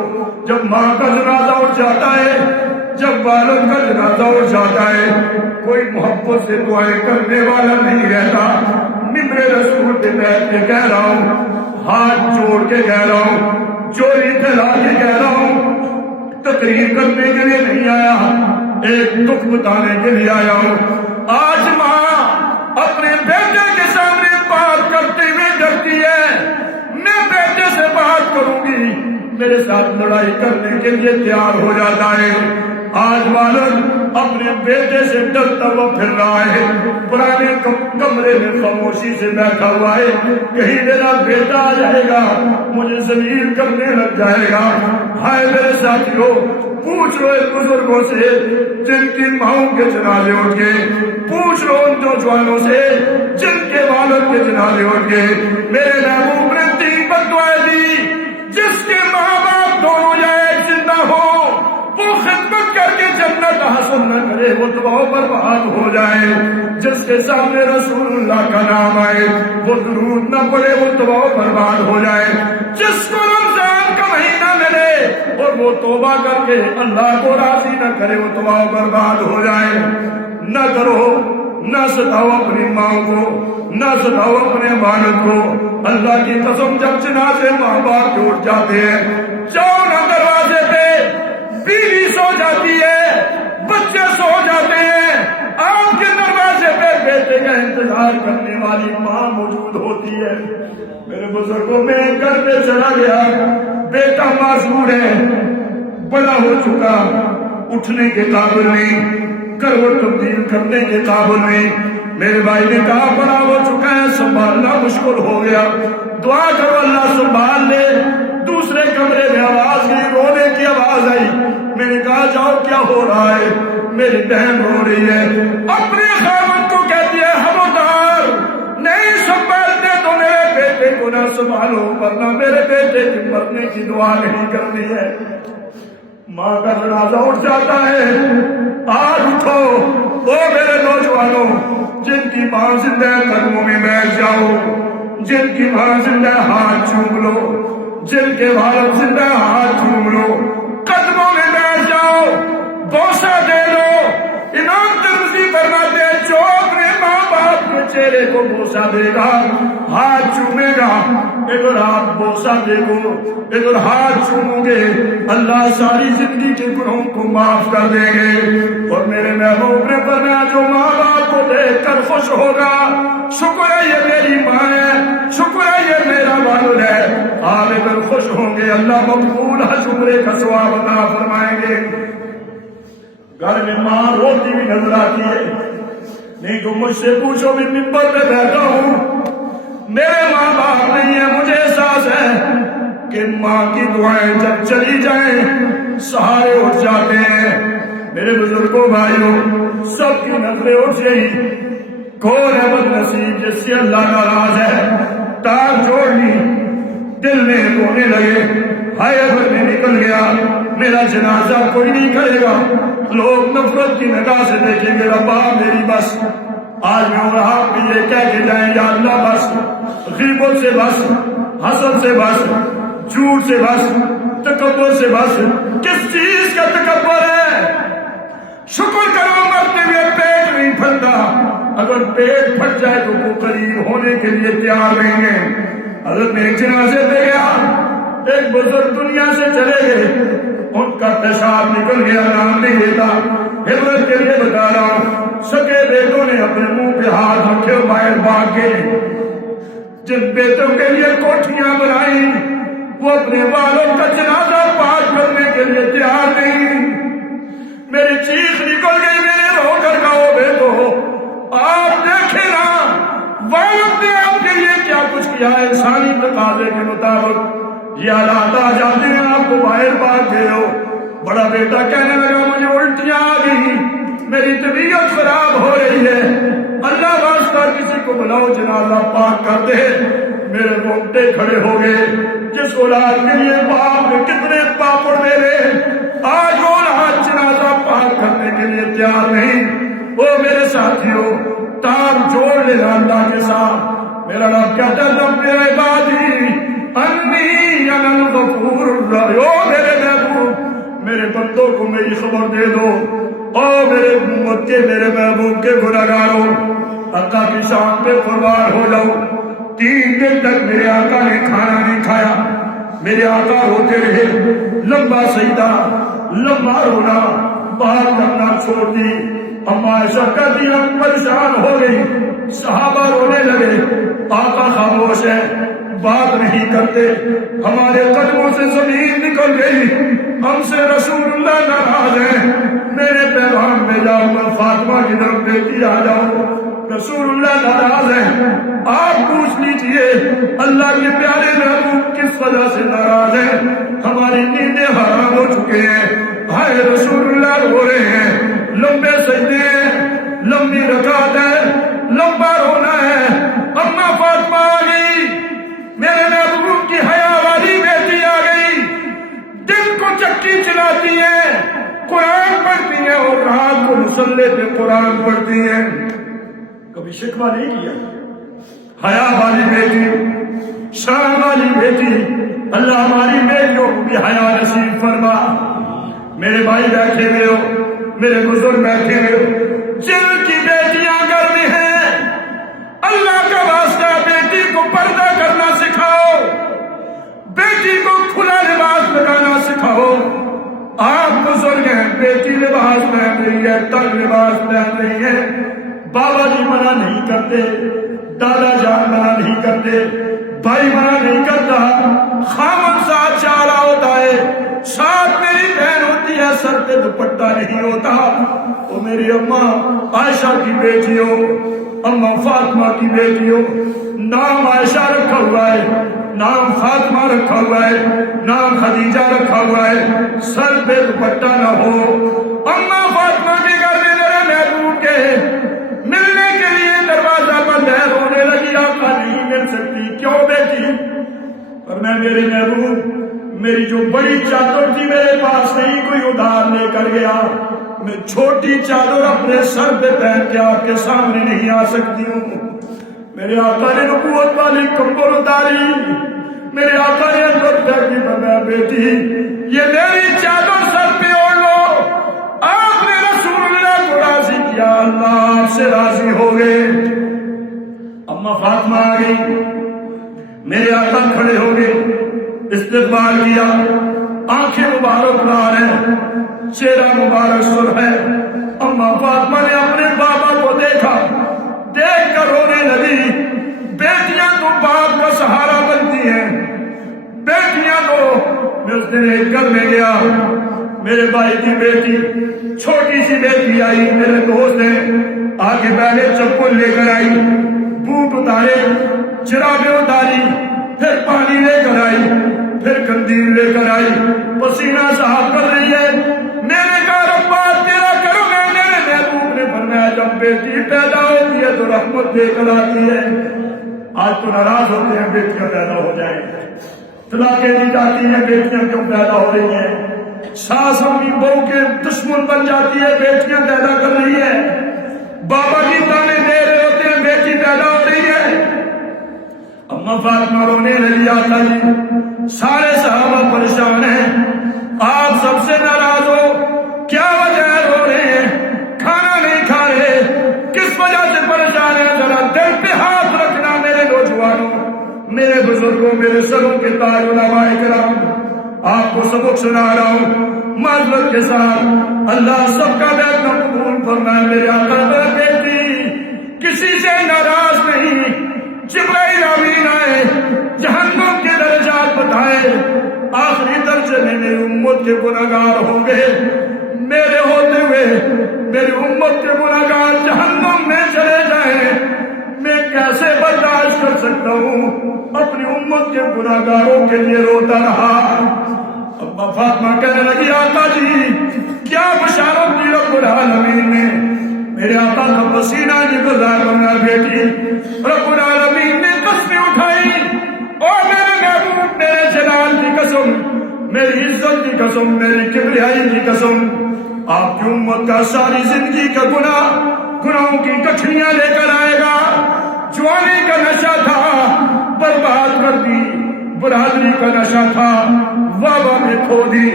جب ماں کا جنازہ اٹھ جاتا ہے، جب والد کا جنازہ اٹھ جاتا ہے، کوئی محبت سے دعائیں کرنے والا نہیں رہتا۔ ممبر رسول پہ بیٹھ کے کہہ رہا ہوں، ہاتھ جوڑ کے کہہ رہا ہوں، چوری پھیلا کے کہہ رہا ہوں، تقریر کرنے کے لیے نہیں آیا، ایک دکھ بتانے کے لیے آیا ہوں۔ آج ماں اپنے بیٹے کے سامنے بات کرتے ہوئے ڈرتی ہے، میں بیٹے سے بات کروں گی میرے ساتھ لڑائی کرنے کے لیے تیار ہو جاتا ہے۔ آج والد اپنے بیٹے سے ڈرتا ہوا پھر رہا ہے، پرانے کمرے میں خاموشی سے بیٹھا ہوا ہے، کہیں میرا بیٹا آ جائے گا مجھے ذلیل کرنے لگ جائے گا۔ ہائے میرے ساتھیوں، پوچھ لو ان بزرگوں سے جن کی ماؤں کے جنازے اٹھ گئے، پوچھ لو ان نوجوانوں سے جن کے والد کے جنازے اٹھ گئے۔ میرے محبوب نے 3 بددعائیں دی، جس کے ماں باپ دونوں یا ایک زندہ ہو وہ تباہ برباد ہو جائے. جس کے سامنے رسول اللہ کا نام آئے وہ درود نہ پڑے وہ تباہ برباد ہو جائے. جس کو رمضان کا مہینہ ملے اور وہ توبہ کر کے اللہ کو راضی نہ کرے وہ تباہ برباد ہو جائے. نہ کرو، نہ ستاؤ اپنی ماں کو، نہ ستاؤ اپنے والد کو. اللہ کی قسم جب جنازے ماں باپ کے اٹھ جاتے ہیں، جاؤ نہ دروازے پہ، بیوی سو جاتی ہے، بچے سو جاتے ہیں، آپ کے دروازے پہ بیٹے کا انتظار کرنے والی ماں موجود ہوتی ہے. میرے بزرگوں میں گھر پہ چلا گیا، بیٹا معذور ہے، بڑا ہو چکا، اٹھنے کے قابل نہیں، کروٹ تبدیل کرنے کے قابل نہیں. میرے بھائی نے کہا بڑا ہو چکا ہے، سنبھالنا مشکل ہو گیا، دعا کرو اللہ سنبھال لے. دوسرے کمرے میں آواز گئی، رونے کی آواز آئی. میں نے کہا جاؤ کیا ہو رہا ہے؟ میری بہن رو رہی ہے، اپنے خاوند کو کہتی ہے خبردار نہیں سنبھالتے تو میرے بیٹے کو نہ سنبھالو، ورنہ میرے بیٹے کی مرنے کی دعا نہیں کرتی ہے. ماں کا جنازہ اٹھ جاتا ہے. آج اٹھو او میرے نوجوانوں، جن کی ماں زندہ ہے قدموں میں بیٹھ جاؤ، جن کی ماں زندہ ہے ہاتھ چوم لو، جن کے والد زندہ ہے ہاتھ چوم لو، قدموں میں بیٹھ جاؤ، بوسہ دے دو. امام ترمذی فرماتے ہیں جو اپنے ماں باپ کے چہرے کو بوسہ دے گا، ہاتھ چومے گا، ادھر آپ بوسہ دے گو، ادھر ہاتھ چومو گے، اللہ ساری زندگی کے گناہوں کو معاف کر دیں گے. اور میرے محبوب نے فرمایا جو ماں باپ کو دیکھ کر خوش ہوگا، شکر ہے یہ میری ماں ہے، شکر ہے یہ میرا والد ہے، آپ ادھر خوش ہوں گے، اللہ مقبول حج عمرے کا ثواب عطا فرمائیں گے. گھر میں ماں روتی بھی نظر آتی ہے، نہیں تو مجھ سے پوچھو میں ممبر پہ بیٹھا ہوں، میرے ماں باپ نہیں ہے، مجھے احساس ہے کہ ماں کی دعائیں جب چلی جائیں سہارے اٹھ جاتے ہیں. میرے بزرگوں بھائیوں، سب کی نظریں اٹھ گئی. کون ہے بد نصیب جس سے اللہ ناراض ہے؟ ٹانگ جوڑ لی، دل میں رونے لگے، ہائے اگر میں نکل گیا میرا جنازہ کوئی نہیں کرے گا، لوگ نفرت کی نگاہ سے دیکھیں گے، ربا میری بس. آج میں اور آپ بھی یہ کہہ کے جائیں یا اللہ بس، غیبت سے بس، حسد سے بس، جھوٹ سے بس، تکبر سے بس. کس چیز کا تکبر ہے؟ شکر کرو مرتے ہوئے پیٹ نہیں پھٹتا، اگر پیٹ پھٹ جائے تو وہ قریب ہونے کے لیے تیار رہیں گے. حضرت میں ایک جنازے پہ گیا، ایک بزرگ دنیا سے چلے گئے، ان کا پیشاب نکل گیا، نام نہیں لیتا، عبرت کے لیے بتا رہا ہوں. سکے بیٹوں نے اپنے منہ پہ ہاتھ رکھے باہر بھاگ گئے. جن بیٹوں کے لیے کوٹھیاں بنائی وہ اپنے والوں کا جنازہ پاک کرنے کے لیے تیار نہیں. میری چیخ نکل گئی، میں نے رو کر کہا بیٹو آپ دیکھیں نا والد نے آپ کے لیے کیا کچھ کیا ہے. انسانی تقاضے کے مطابق یہ حالات آ جاتے ہیں، آپ کو باہر بھاگ گئے ہو. بڑا بیٹا کہنے لگا مجھے الٹیاں آ گئی، میری طبیعت خراب ہو رہی ہے، اللہ واسطہ کسی کو بلاؤ جنازہ پاک کر دے. میرے رونگٹے کھڑے ہو گئے. جس اولاد کے لیے باپ نے کتنے پاپڑ میرے، آج وہ اولاد جنازہ پاک کرنے کے لیے تیار نہیں. وہ میرے ساتھیوں تام جوڑ لینا اللہ کے ساتھ. میرا رب کہتا ہے رب عبادی انی انا الغفور الرحیم. میرے محبوب میرے بندوں کو میری خبر دے دو، اور میرے امت کے میرے محبوب کے گناہگاروں اللہ کی شان پہ قربان ہو جاؤ. 3 دن تک میرے آقا نے کھانا نہیں کھایا. میرے آقا روتے رہے، لمبا سجدہ، لمبا رونا، بات کرنا چھوڑ دی. اما عائشہ کہتی ہم پریشان ہو گئی، صحابہ رونے لگے، آقا خاموش ہے، بات نہیں کرتے. ہمارے قدموں سے زمین نکل گئی، ہم سے رسول اللہ ناراض ہیں. میرے پیغام میں جاؤ، فاطمہ کی طرف بیٹی آ جاؤ، رسول اللہ ناراض ہیں. آپ پوچھ لیجئے اللہ کے پیارے محبوب کس وجہ سے ناراض ہیں. ہماری نیندیں حرام ہو چکے ہیں، ہائے رسول اللہ رو رہے ہیں. لمبے سجدے ہیں، لمبی رکعت ہے، لمبا رونا ہے. اما فاطمہ آ گئی، میرے محبوب کی حیا والی بیٹی آ گئی، دل کو چکی چلاتی ہیں، قرآن پڑھتی ہیں اور رات کو مصلے پہ قرآن پڑھتی ہیں، کبھی شکوہ نہیں کیا. حیا والی بیٹی، شان والی بیٹی، اللہ ہماری بیٹیوں کو بھی حیا نصیب فرما. میرے بھائی بیٹھے ہوئے ہو، میرے بزرگ بیٹھے ہوئے ہو، جن کی بیٹیاں گھر میں ہیں، اللہ کا واسطہ بیٹی کو پردہ کرنا سکھاؤ، بیٹی کو کھلا لباس لگانا سکھاؤ. آپ بزرگ ہیں، بیٹی لباس پہن رہی ہے، تنگ لباس پہن رہی ہے، بابا جی منع نہیں کرتے، دادا جان منع نہیں کرتے، بھائی منع نہیں کرتا. خامن ساتھ جا رہا ہوتا ہے، ساتھ میری بہن ہوتی ہے، سر پہ دوپٹہ نہیں ہوتا. وہ میری اماں عائشہ کی بیٹی ہو، اماں فاطمہ کی بیٹی ہو، نام عائشہ رکھا ہوا ہے، نام فاطمہ رکھا ہوا ہے، نام خدیجہ رکھا ہوا ہے، سر پہ دوپٹہ نہ ہو. اماں فاطمہ کے گھر میں میرے محبوب کے ملنے کے لیے دروازہ بند ہے، رونے لگی، آقا نہیں مل سکتی. کیوں بیٹی؟ پر میں میرے محبوب، میری جو بڑی چادر تھی میرے پاس نہیں، کوئی ادھار لے کر گیا، میں چھوٹی چادر اپنے سر پہ پہن کے آپ کے سامنے نہیں آ سکتی ہوں. میرے آقا نے نبوت والی کمبل اتاری، میرے آقا نے اندر پھینکی، بندہ بیٹی یہ میری چادر سر پہ اوڑھ لو. آپ نے رسول اللہ کو راضی کیا، اللہ آپ سے راضی ہو گئے. اماں فاطمہ آ گئی، میرے آقا کھڑے ہو گئے، استقبال کیا، آنکھیں مبارک لال ہیں، چہرہ مبارک سرخ ہے. اماں فاطمہ نے اپنے بابا کو دیکھا، دیکھ کر رونے لگی. بیٹیاں تو باپ کا سہارا بنتی ہیں، بیٹیاں تو. میں اس دن ایک گھر میں گیا، میرے بھائی کی بیٹی، چھوٹی سی بیٹی آئی، میرے دوست نے آگے پہلے چپل لے کر آئی، بوٹ اتارے، جرابیں اتاری، پھر پانی لے کر آئی، پھر قندیل لے کر آئی، پسینہ صاف کر رہی ہے. میں نے کہا ربا تیرا کرم ہے. میرے محبوب نے فرمایا جب بیٹی پیدا ہوتی ہے تو رحمت لے کر آتی ہے. آج تو ناراض ہوتے ہیں بیٹیاں پیدا ہو جائیں، طلاقیں دی جاتی ہیں، بیٹیاں کیوں پیدا ہو رہی ہیں، ساس اپنی بہو کے دشمن بن جاتی ہے، بیٹیاں پیدا کر رہی ہے، بابا جی تانے دے رہے ہوتے ہیں، بیٹی پیدا ہو رہی ہے. اماں فاطمہ رونے لگی. آقا جی سارے صحابہ پریشان ہیں، آپ سب سے ناراض ہو، کیا وجہ ہے رو رہے ہیں، کھانا نہیں کھا رہے، کس وجہ سے پریشان ہیں؟ ذرا دل پہ ہاتھ رکھنا میرے نوجوانوں، میرے بزرگوں، میرے سروں کے تاج علماء کرام، آپ کو سبق سنا رہا ہوں معذرت کے ساتھ. اللہ سب کا بیٹھنا قبول فرمائے. میرے آقا میرے بیٹی کسی سے ناراض نہیں. جبرائیل امین آئے، جہنم کے درجات بتائے، آخری درجے میں میری امت کے گناہگار ہوں گے. میرے ہوتے ہوئے میری امت کے گناہگار جہنم میں چلے جائیں، میں کیسے برداشت کر سکتا ہوں؟ اپنی امت کے گناہگاروں کے لیے روتا رہا. اماں فاطمہ کہنے لگی آقا جی کیا بشارت دی رب العالمین نے؟ میرے آقا کا پسینہ نکل رہا ہے. بننا بیٹی رب العالمین نے قسمیں اٹھائی، اور میرے محبوب، میرے جلال کی قسم، میری عزت کی قسم، میری کبریائی کی قسم، آپ کی امت کا ساری زندگی کا گناہوں کی کٹھنیاں لے کر آئے گا. جوانی کا نشہ تھا، برباد کر دی. برادری کا نشہ تھا، وابا میں کھو دی.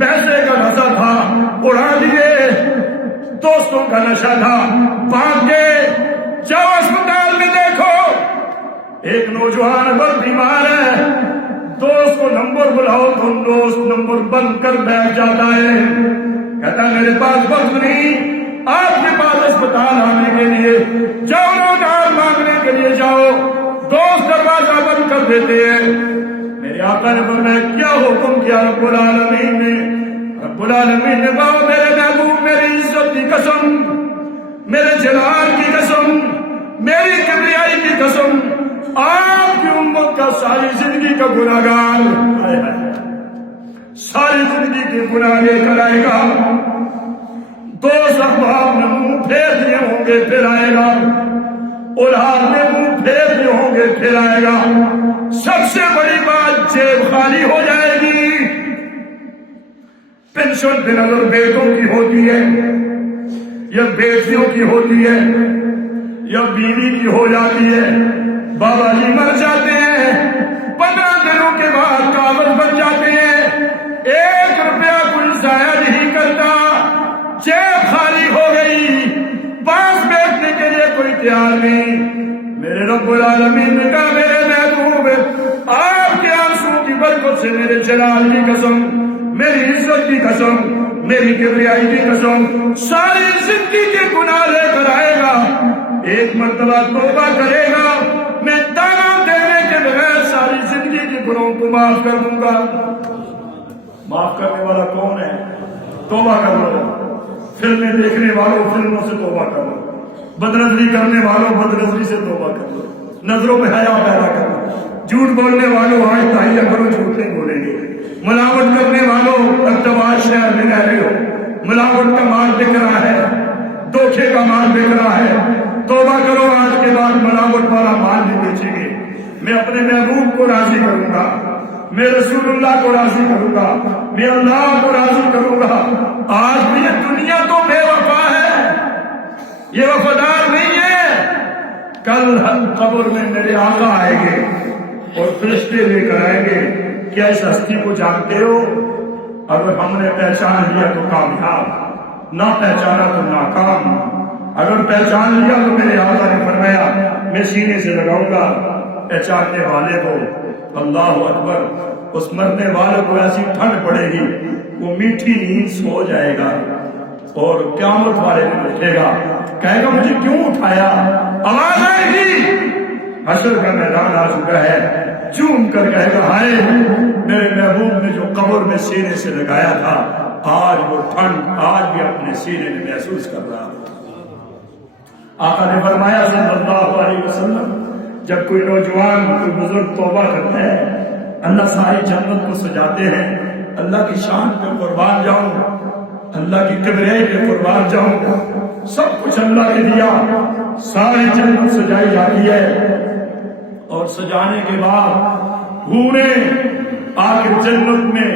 پیسے کا نشہ تھا، اڑا دیے. دوستوں کا نشہ تھا، بھاگ گئے. جاؤ اسپتال میں دیکھو، ایک نوجوان اگر بیمار ہے، دوست کو نمبر بلاؤ تو دوست نمبر بند کر بیٹھ جاتا ہے. کہتا ہے میرے پاس وقت نہیں آپ کے پاس اسپتال آنے کے لیے. جاؤ ادھار مانگنے کے لیے جاؤ، دوست دروازہ بند کر دیتے ہیں. میرے آقا نے فرمایا کیا حکم کیا رب العالمین نے؟ رب العالمین نے کہا میرے محبوب، میری عزت کی قسم، میرے جلال کی قسم، میری کبریائی کی قسم، آپ کی امت کا ساری زندگی کا گناہگار ساری زندگی کے گناہ لے کر آئے گا. دوست احباب نے منہ پھیر دیے ہوں گے پھر آئے گا، اولاد نے منہ پھیر دیے ہوں گے پھر آئے گا. سب سے بڑی بات جیب خالی ہو جائے گی. پینشن بے نظر بیٹوں کی ہوتی ہے، یا بیٹیوں کی ہوتی ہے یا بیوی کی ہو جاتی ہے، بابا جی مر جاتے ہیں، 15 دنوں کے بعد کاغذ بن جاتے ہیں، 1 روپیہ کوئی ضائع نہیں کرتا، جیب خالی ہو گئی، پاس بیٹھنے کے لیے کوئی تیار نہیں۔ میرے رب العالمین نے کہا میرے محبوب آپ کے آنسو کی برکت سے میرے جلال کی قسم، میری عزت کی قسم، میری کبریائی کی قسم، ساری زندگی کے گناہ لے کر آئے گا، 1 مرتبہ توبہ کرے گا، میں دانا دینے کے بغیر ساری زندگی کے گناہوں کو معاف کر دوں گا۔ معاف کرنے والا کون ہے؟ توبہ کر لو۔ فلمیں دیکھنے والوں فلموں سے توبہ کر لو، بدنظری کرنے والوں بدنظری سے توبہ کر لو، نظروں میں حیا پیدا کر لو، جھوٹ بولنے والوں آج تحیہ کرو، جھوٹ نہیں بولیں گے، ملاوٹ کرنے والوں اقتباس شہر میں رہ رہے ہو، ملاوٹ کا مال بک رہا ہے، دھوکے کا مال بک رہا ہے، توبہ کرو، آج کے بعد ملاوٹ والا مال نہیں بیچیں گے، میں اپنے محبوب کو راضی کروں گا، میں رسول اللہ کو راضی کروں گا، میں اللہ کو راضی کروں گا۔ آج بھی یہ دنیا تو بے وفا ہے، یہ وفادار نہیں ہے۔ کل ہم قبر میں میرے آقا آئیں گے اور فرشتے لے کر آئیں گے، کیا اس ہستی کو جانتے ہو؟ اگر ہم نے پہچان لیا تو کامیاب، نہ پہچانا تو ناکام۔ اگر پہچان لیا تو میرے آقا نے فرمایا میں سینے سے لگاؤں گا، پہچاننے والے کو اللہ اکبر، اس مرنے والے کو ایسی ٹھنڈ پڑے گی وہ میٹھی نیند سو جائے گا، اور قیامت والے دن اٹھے گا، کہے گا مجھے کیوں اٹھایا؟ آواز آئے گی، حشر کا میدان آ چکا ہے، چوم کر کہے گا ہائے میرے محبوب نے جو قبر میں سینے سے لگایا تھا، آج وہ ٹھنڈ آج بھی اپنے سینے میں محسوس کر رہا۔ آقا نے فرمایا صلی اللہ علیہ وسلم جب کوئی نوجوان کوئی بزرگ توبہ کرتا ہے اللہ ساری جنت کو سجاتے ہیں، اللہ کی شان پہ قربان جاؤں، اللہ کی کبریائی پہ قربان جاؤں، سب کچھ اللہ نے دیا، ساری جنت سجائی جاتی ہے، اور سجانے کے بعد حوریں آ کے جنت میں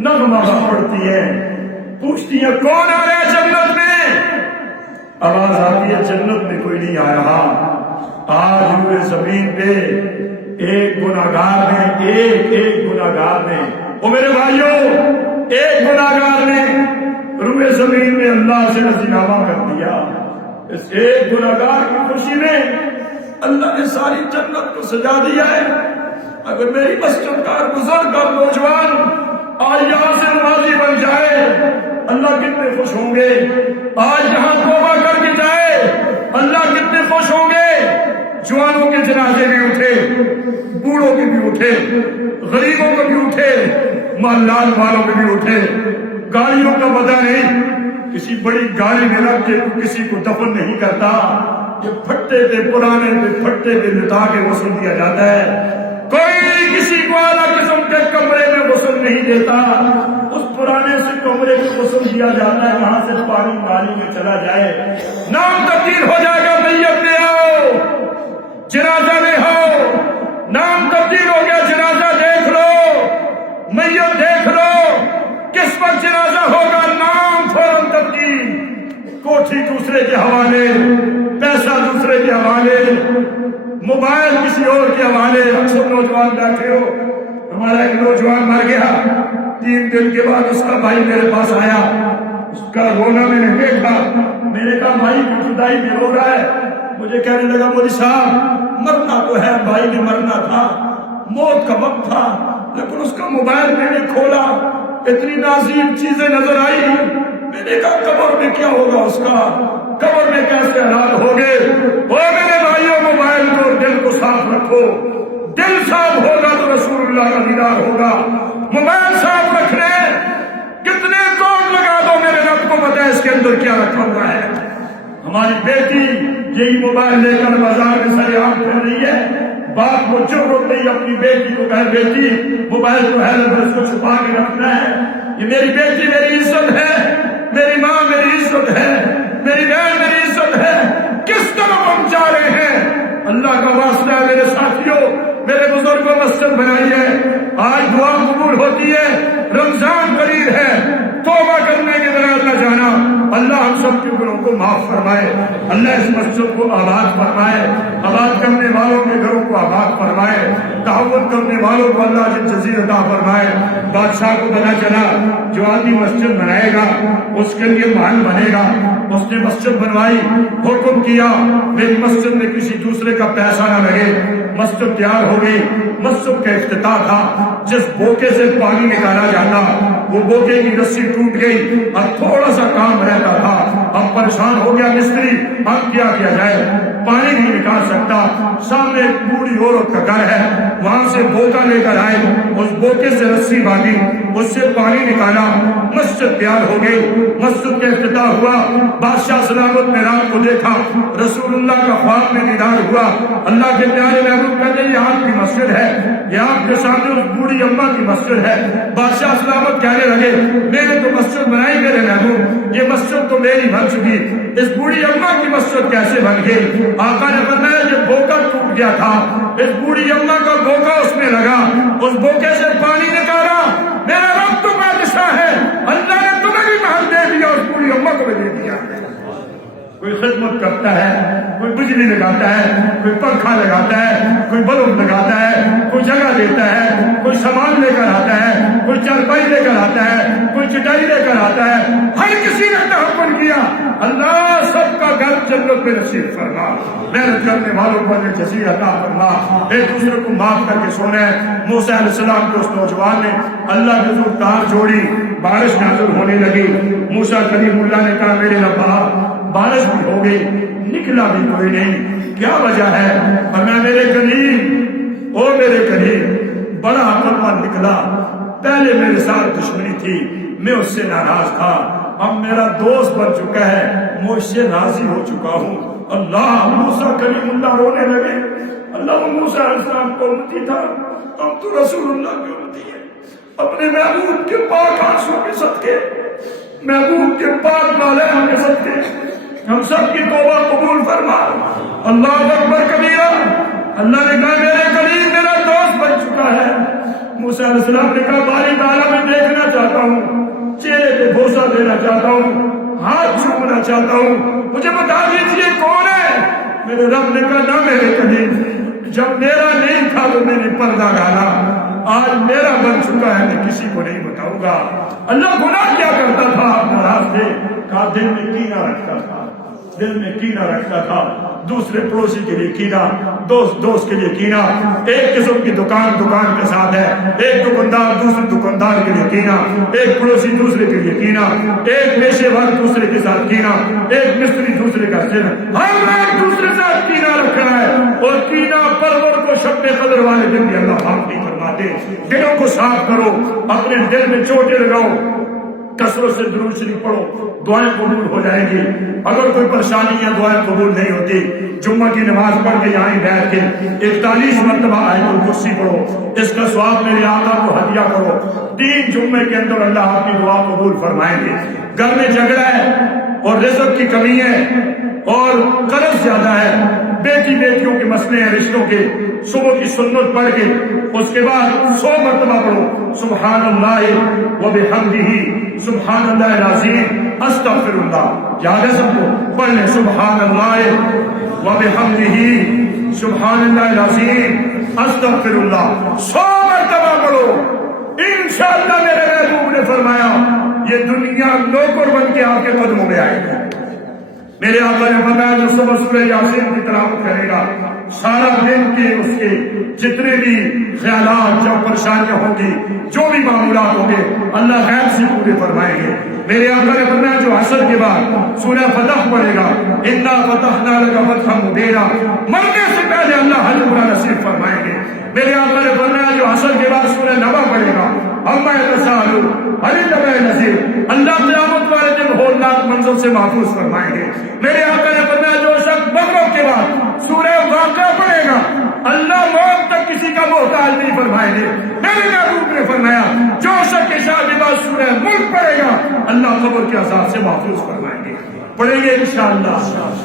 نغمہ پڑتی ہے، پوچھتی ہے کون آ رہا ہے جنت میں؟ آواز آتی ہے جنت میں کوئی نہیں آ رہا۔ آج ہوئے زمین پہ ایک گناہگار نے ایک گناہگار نے، او میرے بھائیوں، ایک گناہگار نے روئے زمین میں اللہ سے رضینامہ کر دیا۔ اس ایک گناہگار کی خوشی میں اللہ نے ساری جنت کو سجا دیا ہے۔ اگر میری مسجد کا بزرگ اور نوجوان آج یہاں سے نمازی بن جائے اللہ کتنے خوش ہوں گے، آج یہاں توبہ کر کے جائے اللہ کتنے خوش ہوں گے۔ جوانوں کے جنازے بھی اٹھے، بوڑھوں کے بھی اٹھے، غریبوں کے بھی اٹھے، محلات والوں کے بھی اٹھے، گاڑیوں کا پتہ نہیں، کسی بڑی گاڑی میں رکھ کے کسی کو دفن نہیں کرتا، یہ پھٹے پہ پرانے پہ پھٹے پہ لٹا کے غسل دیا جاتا ہے۔ کوئی کسی کو اعلیٰ قسم کے کمرے میں غسل نہیں دیتا، اس پرانے سے کمرے میں غسل دیا جاتا ہے، وہاں سے پانی نالی میں چلا جائے، نام تبدیل ہو جائے گا، میت لے آؤ، جنازہ لے آؤ، نام تبدیل ہو گیا، جنازہ دیکھ لو، میت دیکھ لو، کس وقت جنازہ ہوگا، نام فوراً تبدیل، کوٹھی دوسرے کے حوالے، پیسہ دوسرے کے حوالے، موبائل کسی اور کے حوالے۔ اکثر نوجوان بیٹھے ہو، ہمارا ایک نوجوان مر گیا، 3 دن کے بعد اس کا بھائی میرے پاس آیا، اس کا رونا میں نے دیکھا، میں نے کہا بھائی کی جدائی میں رو رہا ہے، مجھے کہنے لگا مودی صاحب مرنا تو ہے، بھائی نے مرنا تھا، موت کا وقت تھا، لیکن اس کا موبائل میں نے کھولا، اتنی نازیب چیزیں نظر آئی، میں نے کہا قبر میں کیا ہوگا، اس کا قبر میں کیسے حالات ہوگے۔ وہ میرے بھائیوں موبائل کو اور دل کو صاف رکھو، دل صاف ہوگا تو رسول اللہ کا دیدار ہوگا۔ موبائل صاف رکھنے کتنے کوٹ لگا دو، میرے رب کو پتہ ہے اس کے اندر کیا رکھا ہوا ہے۔ ہماری بیٹی یہی موبائل لے کر بازار میں سیاحت کر رہی ہے، باپ کو ضرورت نہیں اپنی بیٹی کو کہے بیٹی موبائل جو ہے اس کو چھپا کے رکھنا ہے، یہ میری بیٹی میری عزت ہے، میری ماں میری عزت ہے، میری بہن میری عزت ہے۔ کس طرف ہم جا رہے ہیں؟ اللہ کا واسطہ ہے میرے ساتھیوں، میرے بزرگوں مسجد بنائی ہے، آج دعا قبول ہوتی ہے، رمضان قریب ہے، توبہ کرنے کے بغیر نہ جانا۔ اللہ ہم سب کے گناہوں کو معاف فرمائے، اللہ اس مسجد کو آباد فرمائے، آباد کرنے والوں کے گھروں کو آباد فرمائے، تعاون کرنے والوں کو اللہ جل جزیل عطا فرمائے۔ بادشاہ کو پتہ چلا جو آدمی مسجد بنائے گا اس کے لیے محل بنے گا، اس نے مسجد بنوائی، حکم کیا میری مسجد میں کسی دوسرے کا پیسہ نہ لگے، مسجد تیار ہو گئی۔ مسجد کا افتتاح تھا، جس بوکے سے پانی نکالا جاتا وہ بوکے کی رسی ٹوٹ گئی اور تھوڑا سا کام رہتا تھا، اب پریشان ہو گیا مستری، اب کیا کیا جائے، پانی نہیں نکال سکتا، سامنے ایک بوڑھی عورت کا گھر ہے، وہاں سے بوکا لے کر آئے، اس بوکے سے رسی باندھی، اس سے پانی نکالا، مسجد تیار ہو گئی، مسجد کا افتتاح ہوا۔ بادشاہ سلامت نے رات کو دیکھا، رسول اللہ کا خواب میں دیدار ہوا، اللہ کے پیارے محبوب کہتے ہیں یہ آپ کی مسجد ہے، یہ آپ کے سامنے اس بوڑھی اماں کی مسجد ہے۔ بادشاہ سلامت کہنے لگے میں نے تو مسجد بنائی میرے محبوب، یہ مسجد تو میری بن چکی، اس بوڑھی اماں کی مسجد کیسے بن گئی؟ آقا نے فرمایا جب بوکا ٹوٹ گیا تھا، اس بوڑھی اماں کا بوکا اس میں لگا، اس بوکے سے پانی نکالا، میرا رب تو بادشاہ ہے، اللہ نے تمہیں بھی محل دے دیا، اس بوڑھی اماں کو بھی دے دیا۔ کوئی خدمت کرتا ہے، کوئی بجلی لگاتا ہے، کوئی پنکھا لگاتا ہے، کوئی بلب لگاتا ہے، کوئی جگہ دیتا ہے، کوئی سامان لے کر آتا ہے، کوئی چارپائی لے کر آتا ہے، کوئی چٹائی لے کر آتا ہے، ہر کسی نے تحمل کیا، اللہ سب کا گھر جنت میں نصیب فرما، محنت کرنے والوں کو اجر جزیل عطا فرما، ایک دوسرے کو معاف کر کے سونا ہے۔ موسیٰ علیہ السلام کے اس نوجوان نے اللہ کے حضور تار جوڑی، بارش نازل ہونے لگی، موسیٰ کلیم اللہ نے کہا میرے رب بارش بھی ہو گئی، نکلا بھی کوئی نہیں، کیا وجہ ہے؟ فرمایا میرے کریم، او میرے کریم، بڑا عقل مند نکلا، پہلے میرے ساتھ دشمنی تھی، میں اس سے ناراض تھا، اب میرا دوست بن چکا ہے، میں اس سے راضی ہو چکا ہوں۔ اللہ موسیٰ کلیم اللہ رونے لگے، اللہ موسیٰ علیہ السلام کو امتی تھا، اب تو رسول اللہ کی امتی ہے، اپنے محبوب کے پاک آنسوں کے صدقے، محبوب کے پاک نالین کے صدقے ہم سب کی توبہ قبول فرما۔ اللہ اکبر کبیرہ، اللہ نے کہا میرے قریب میرا دوست بن چکا ہے۔ موسیٰ علیہ السلام نے کہا باری تعالیٰ میں دیکھنا چاہتا ہوں، چہرے پہ بوسہ دینا چاہتا ہوں، ہاتھ چھونا چاہتا ہوں، مجھے بتا دیجیے کون ہے؟ میرے رب نے کہا نہ میرے قریب، جب میرا نہیں تھا تو میں نے پردہ ڈالا، آج میرا بن چکا ہے، میں کسی کو نہیں بتاؤں گا۔ اللہ گناہ کیا کرتا تھا؟ ناراض تھے، کہا دل میں کینہ رکھتا تھا، دل میں کینہ رکھتا تھا، دوسرے پڑوسی کے لیے کینہ، دوست کے لیے کینہ، ایک قسم کی دکان کے ساتھ ہے، ایک دکاندار دوسرے دکاندار کے لیے کینہ، ایک پڑوسی دوسرے کے لیے کینہ، ایک پیشے ور دوسرے کے ساتھ کینہ، ایک مستری دوسرے کا سر، ہر ایک دوسرے کے ساتھ کینہ رکھنا ہے، اور کینہ پرور کو شب قدر والے دن بھی اللہ معاف نہیں فرماتے۔ دلوں کو صاف کرو، اپنے دل میں چوٹیں لگاؤ، کثرت سے درود شریف پڑھو، دعائیں قبول ہو جائیں گی۔ اگر کوئی پریشانی یا دعائیں قبول نہیں ہوتی، جمعہ کی نماز پڑھ کے یہیں بیٹھ کے 41 مرتبہ آیت الکرسی پڑھو، اس کا ثواب میرے آقا کو ہدیہ کرو، 3 جمعے کے اندر اللہ آپ کی دعا قبول فرمائیں گے۔ گھر میں جھگڑا ہے اور رزق کی کمی ہے اور قرض زیادہ ہے، بیٹیوں کے مسئلے ہیں رشتوں کے، صبح کی سنت پڑھ کے اس کے بعد 100 مرتبہ پڑھو سبحان اللہ و بحمدہ سبحان اللہ العظیم استغفر اللہ، یاد ہے سب کو؟ پڑھ لیں سبحان اللہ و بحمدہ سبحان اللہ العظیم استغفر اللہ، 100 مرتبہ پڑھو، انشاءاللہ میرے محبوب نے فرمایا یہ دنیا نوکر بن کے آپ کے قدموں میں آئے گی۔ میرے آقا نے فرمایا جو صبح سورہ یاسین کی تلاوت کرے گا، سارا دن کے اس کے جتنے بھی خیالات جو پریشانیاں ہوں گی، جو بھی معمولات ہوں گے، اللہ غیب سے پورے فرمائیں گے۔ میرے آقا نے فرمایا جو عصر کے بعد سورہ فتح پڑھے گا، انا فتحنا لک فتحا مبینا، مرنے سے پہلے اللہ حج عمرہ نصیب فرمائیں گے۔ میرے آقا نے فرمایا جو عصر کے بعد سورہ نبا پڑھے گا، اما یتساءلون عن النبأ العظیم، اللہ قیامت والے دن ہولناک منظر سے محفوظ فرمائیں گے۔ میرے آقا نے فرمایا جو شخص مغرب کے بعد سورہ واقعہ پڑھے گا، اللہ موت تک کسی کا محتاج نہیں فرمائیں گے. میرے محبوب نے فرمایا جو شخص کے شاگردہ سورہ ملک پڑھے گا اللہ قبر کے عذاب سے محفوظ فرمائیں گے. پڑھیں گے انشاءاللہ.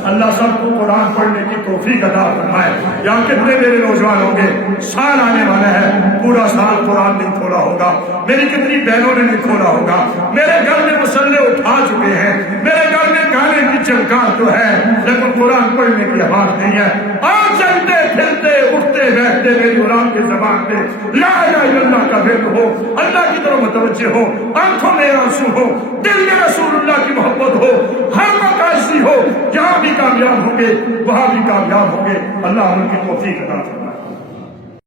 اللہ سب کو قرآن پڑھنے کی توفیق عطا فرمائے. یہاں کتنے میرے نوجوان ہوں گے, سال آنے والا ہے, پورا سال قرآن نہیں کھولا ہوگا, میری کتنی بہنوں نے نہیں کھولا ہوگا, میرے گھر میں مسلے اٹھا چکے ہیں, میرے گھر میں گانے کی چمکار تو ہے لیکن قرآن پڑھنے کی آواز نہیں ہے. آج چلتے پھرتے اٹھتے بیٹھتے میری غلام کی زبان پہ لا الہ الا اللہ کا ذکر ہو, اللہ کی طرف متوجہ ہو, آنکھوں میں آنسو ہو, دل میں رسول اللہ کی محبت ہو, ہر وقت ایسی ہو, جہاں بھی کامیاب ہوں گے وہاں بھی کامیاب ہوں گے. اللہ ان کی توفیق عطا فرمائے.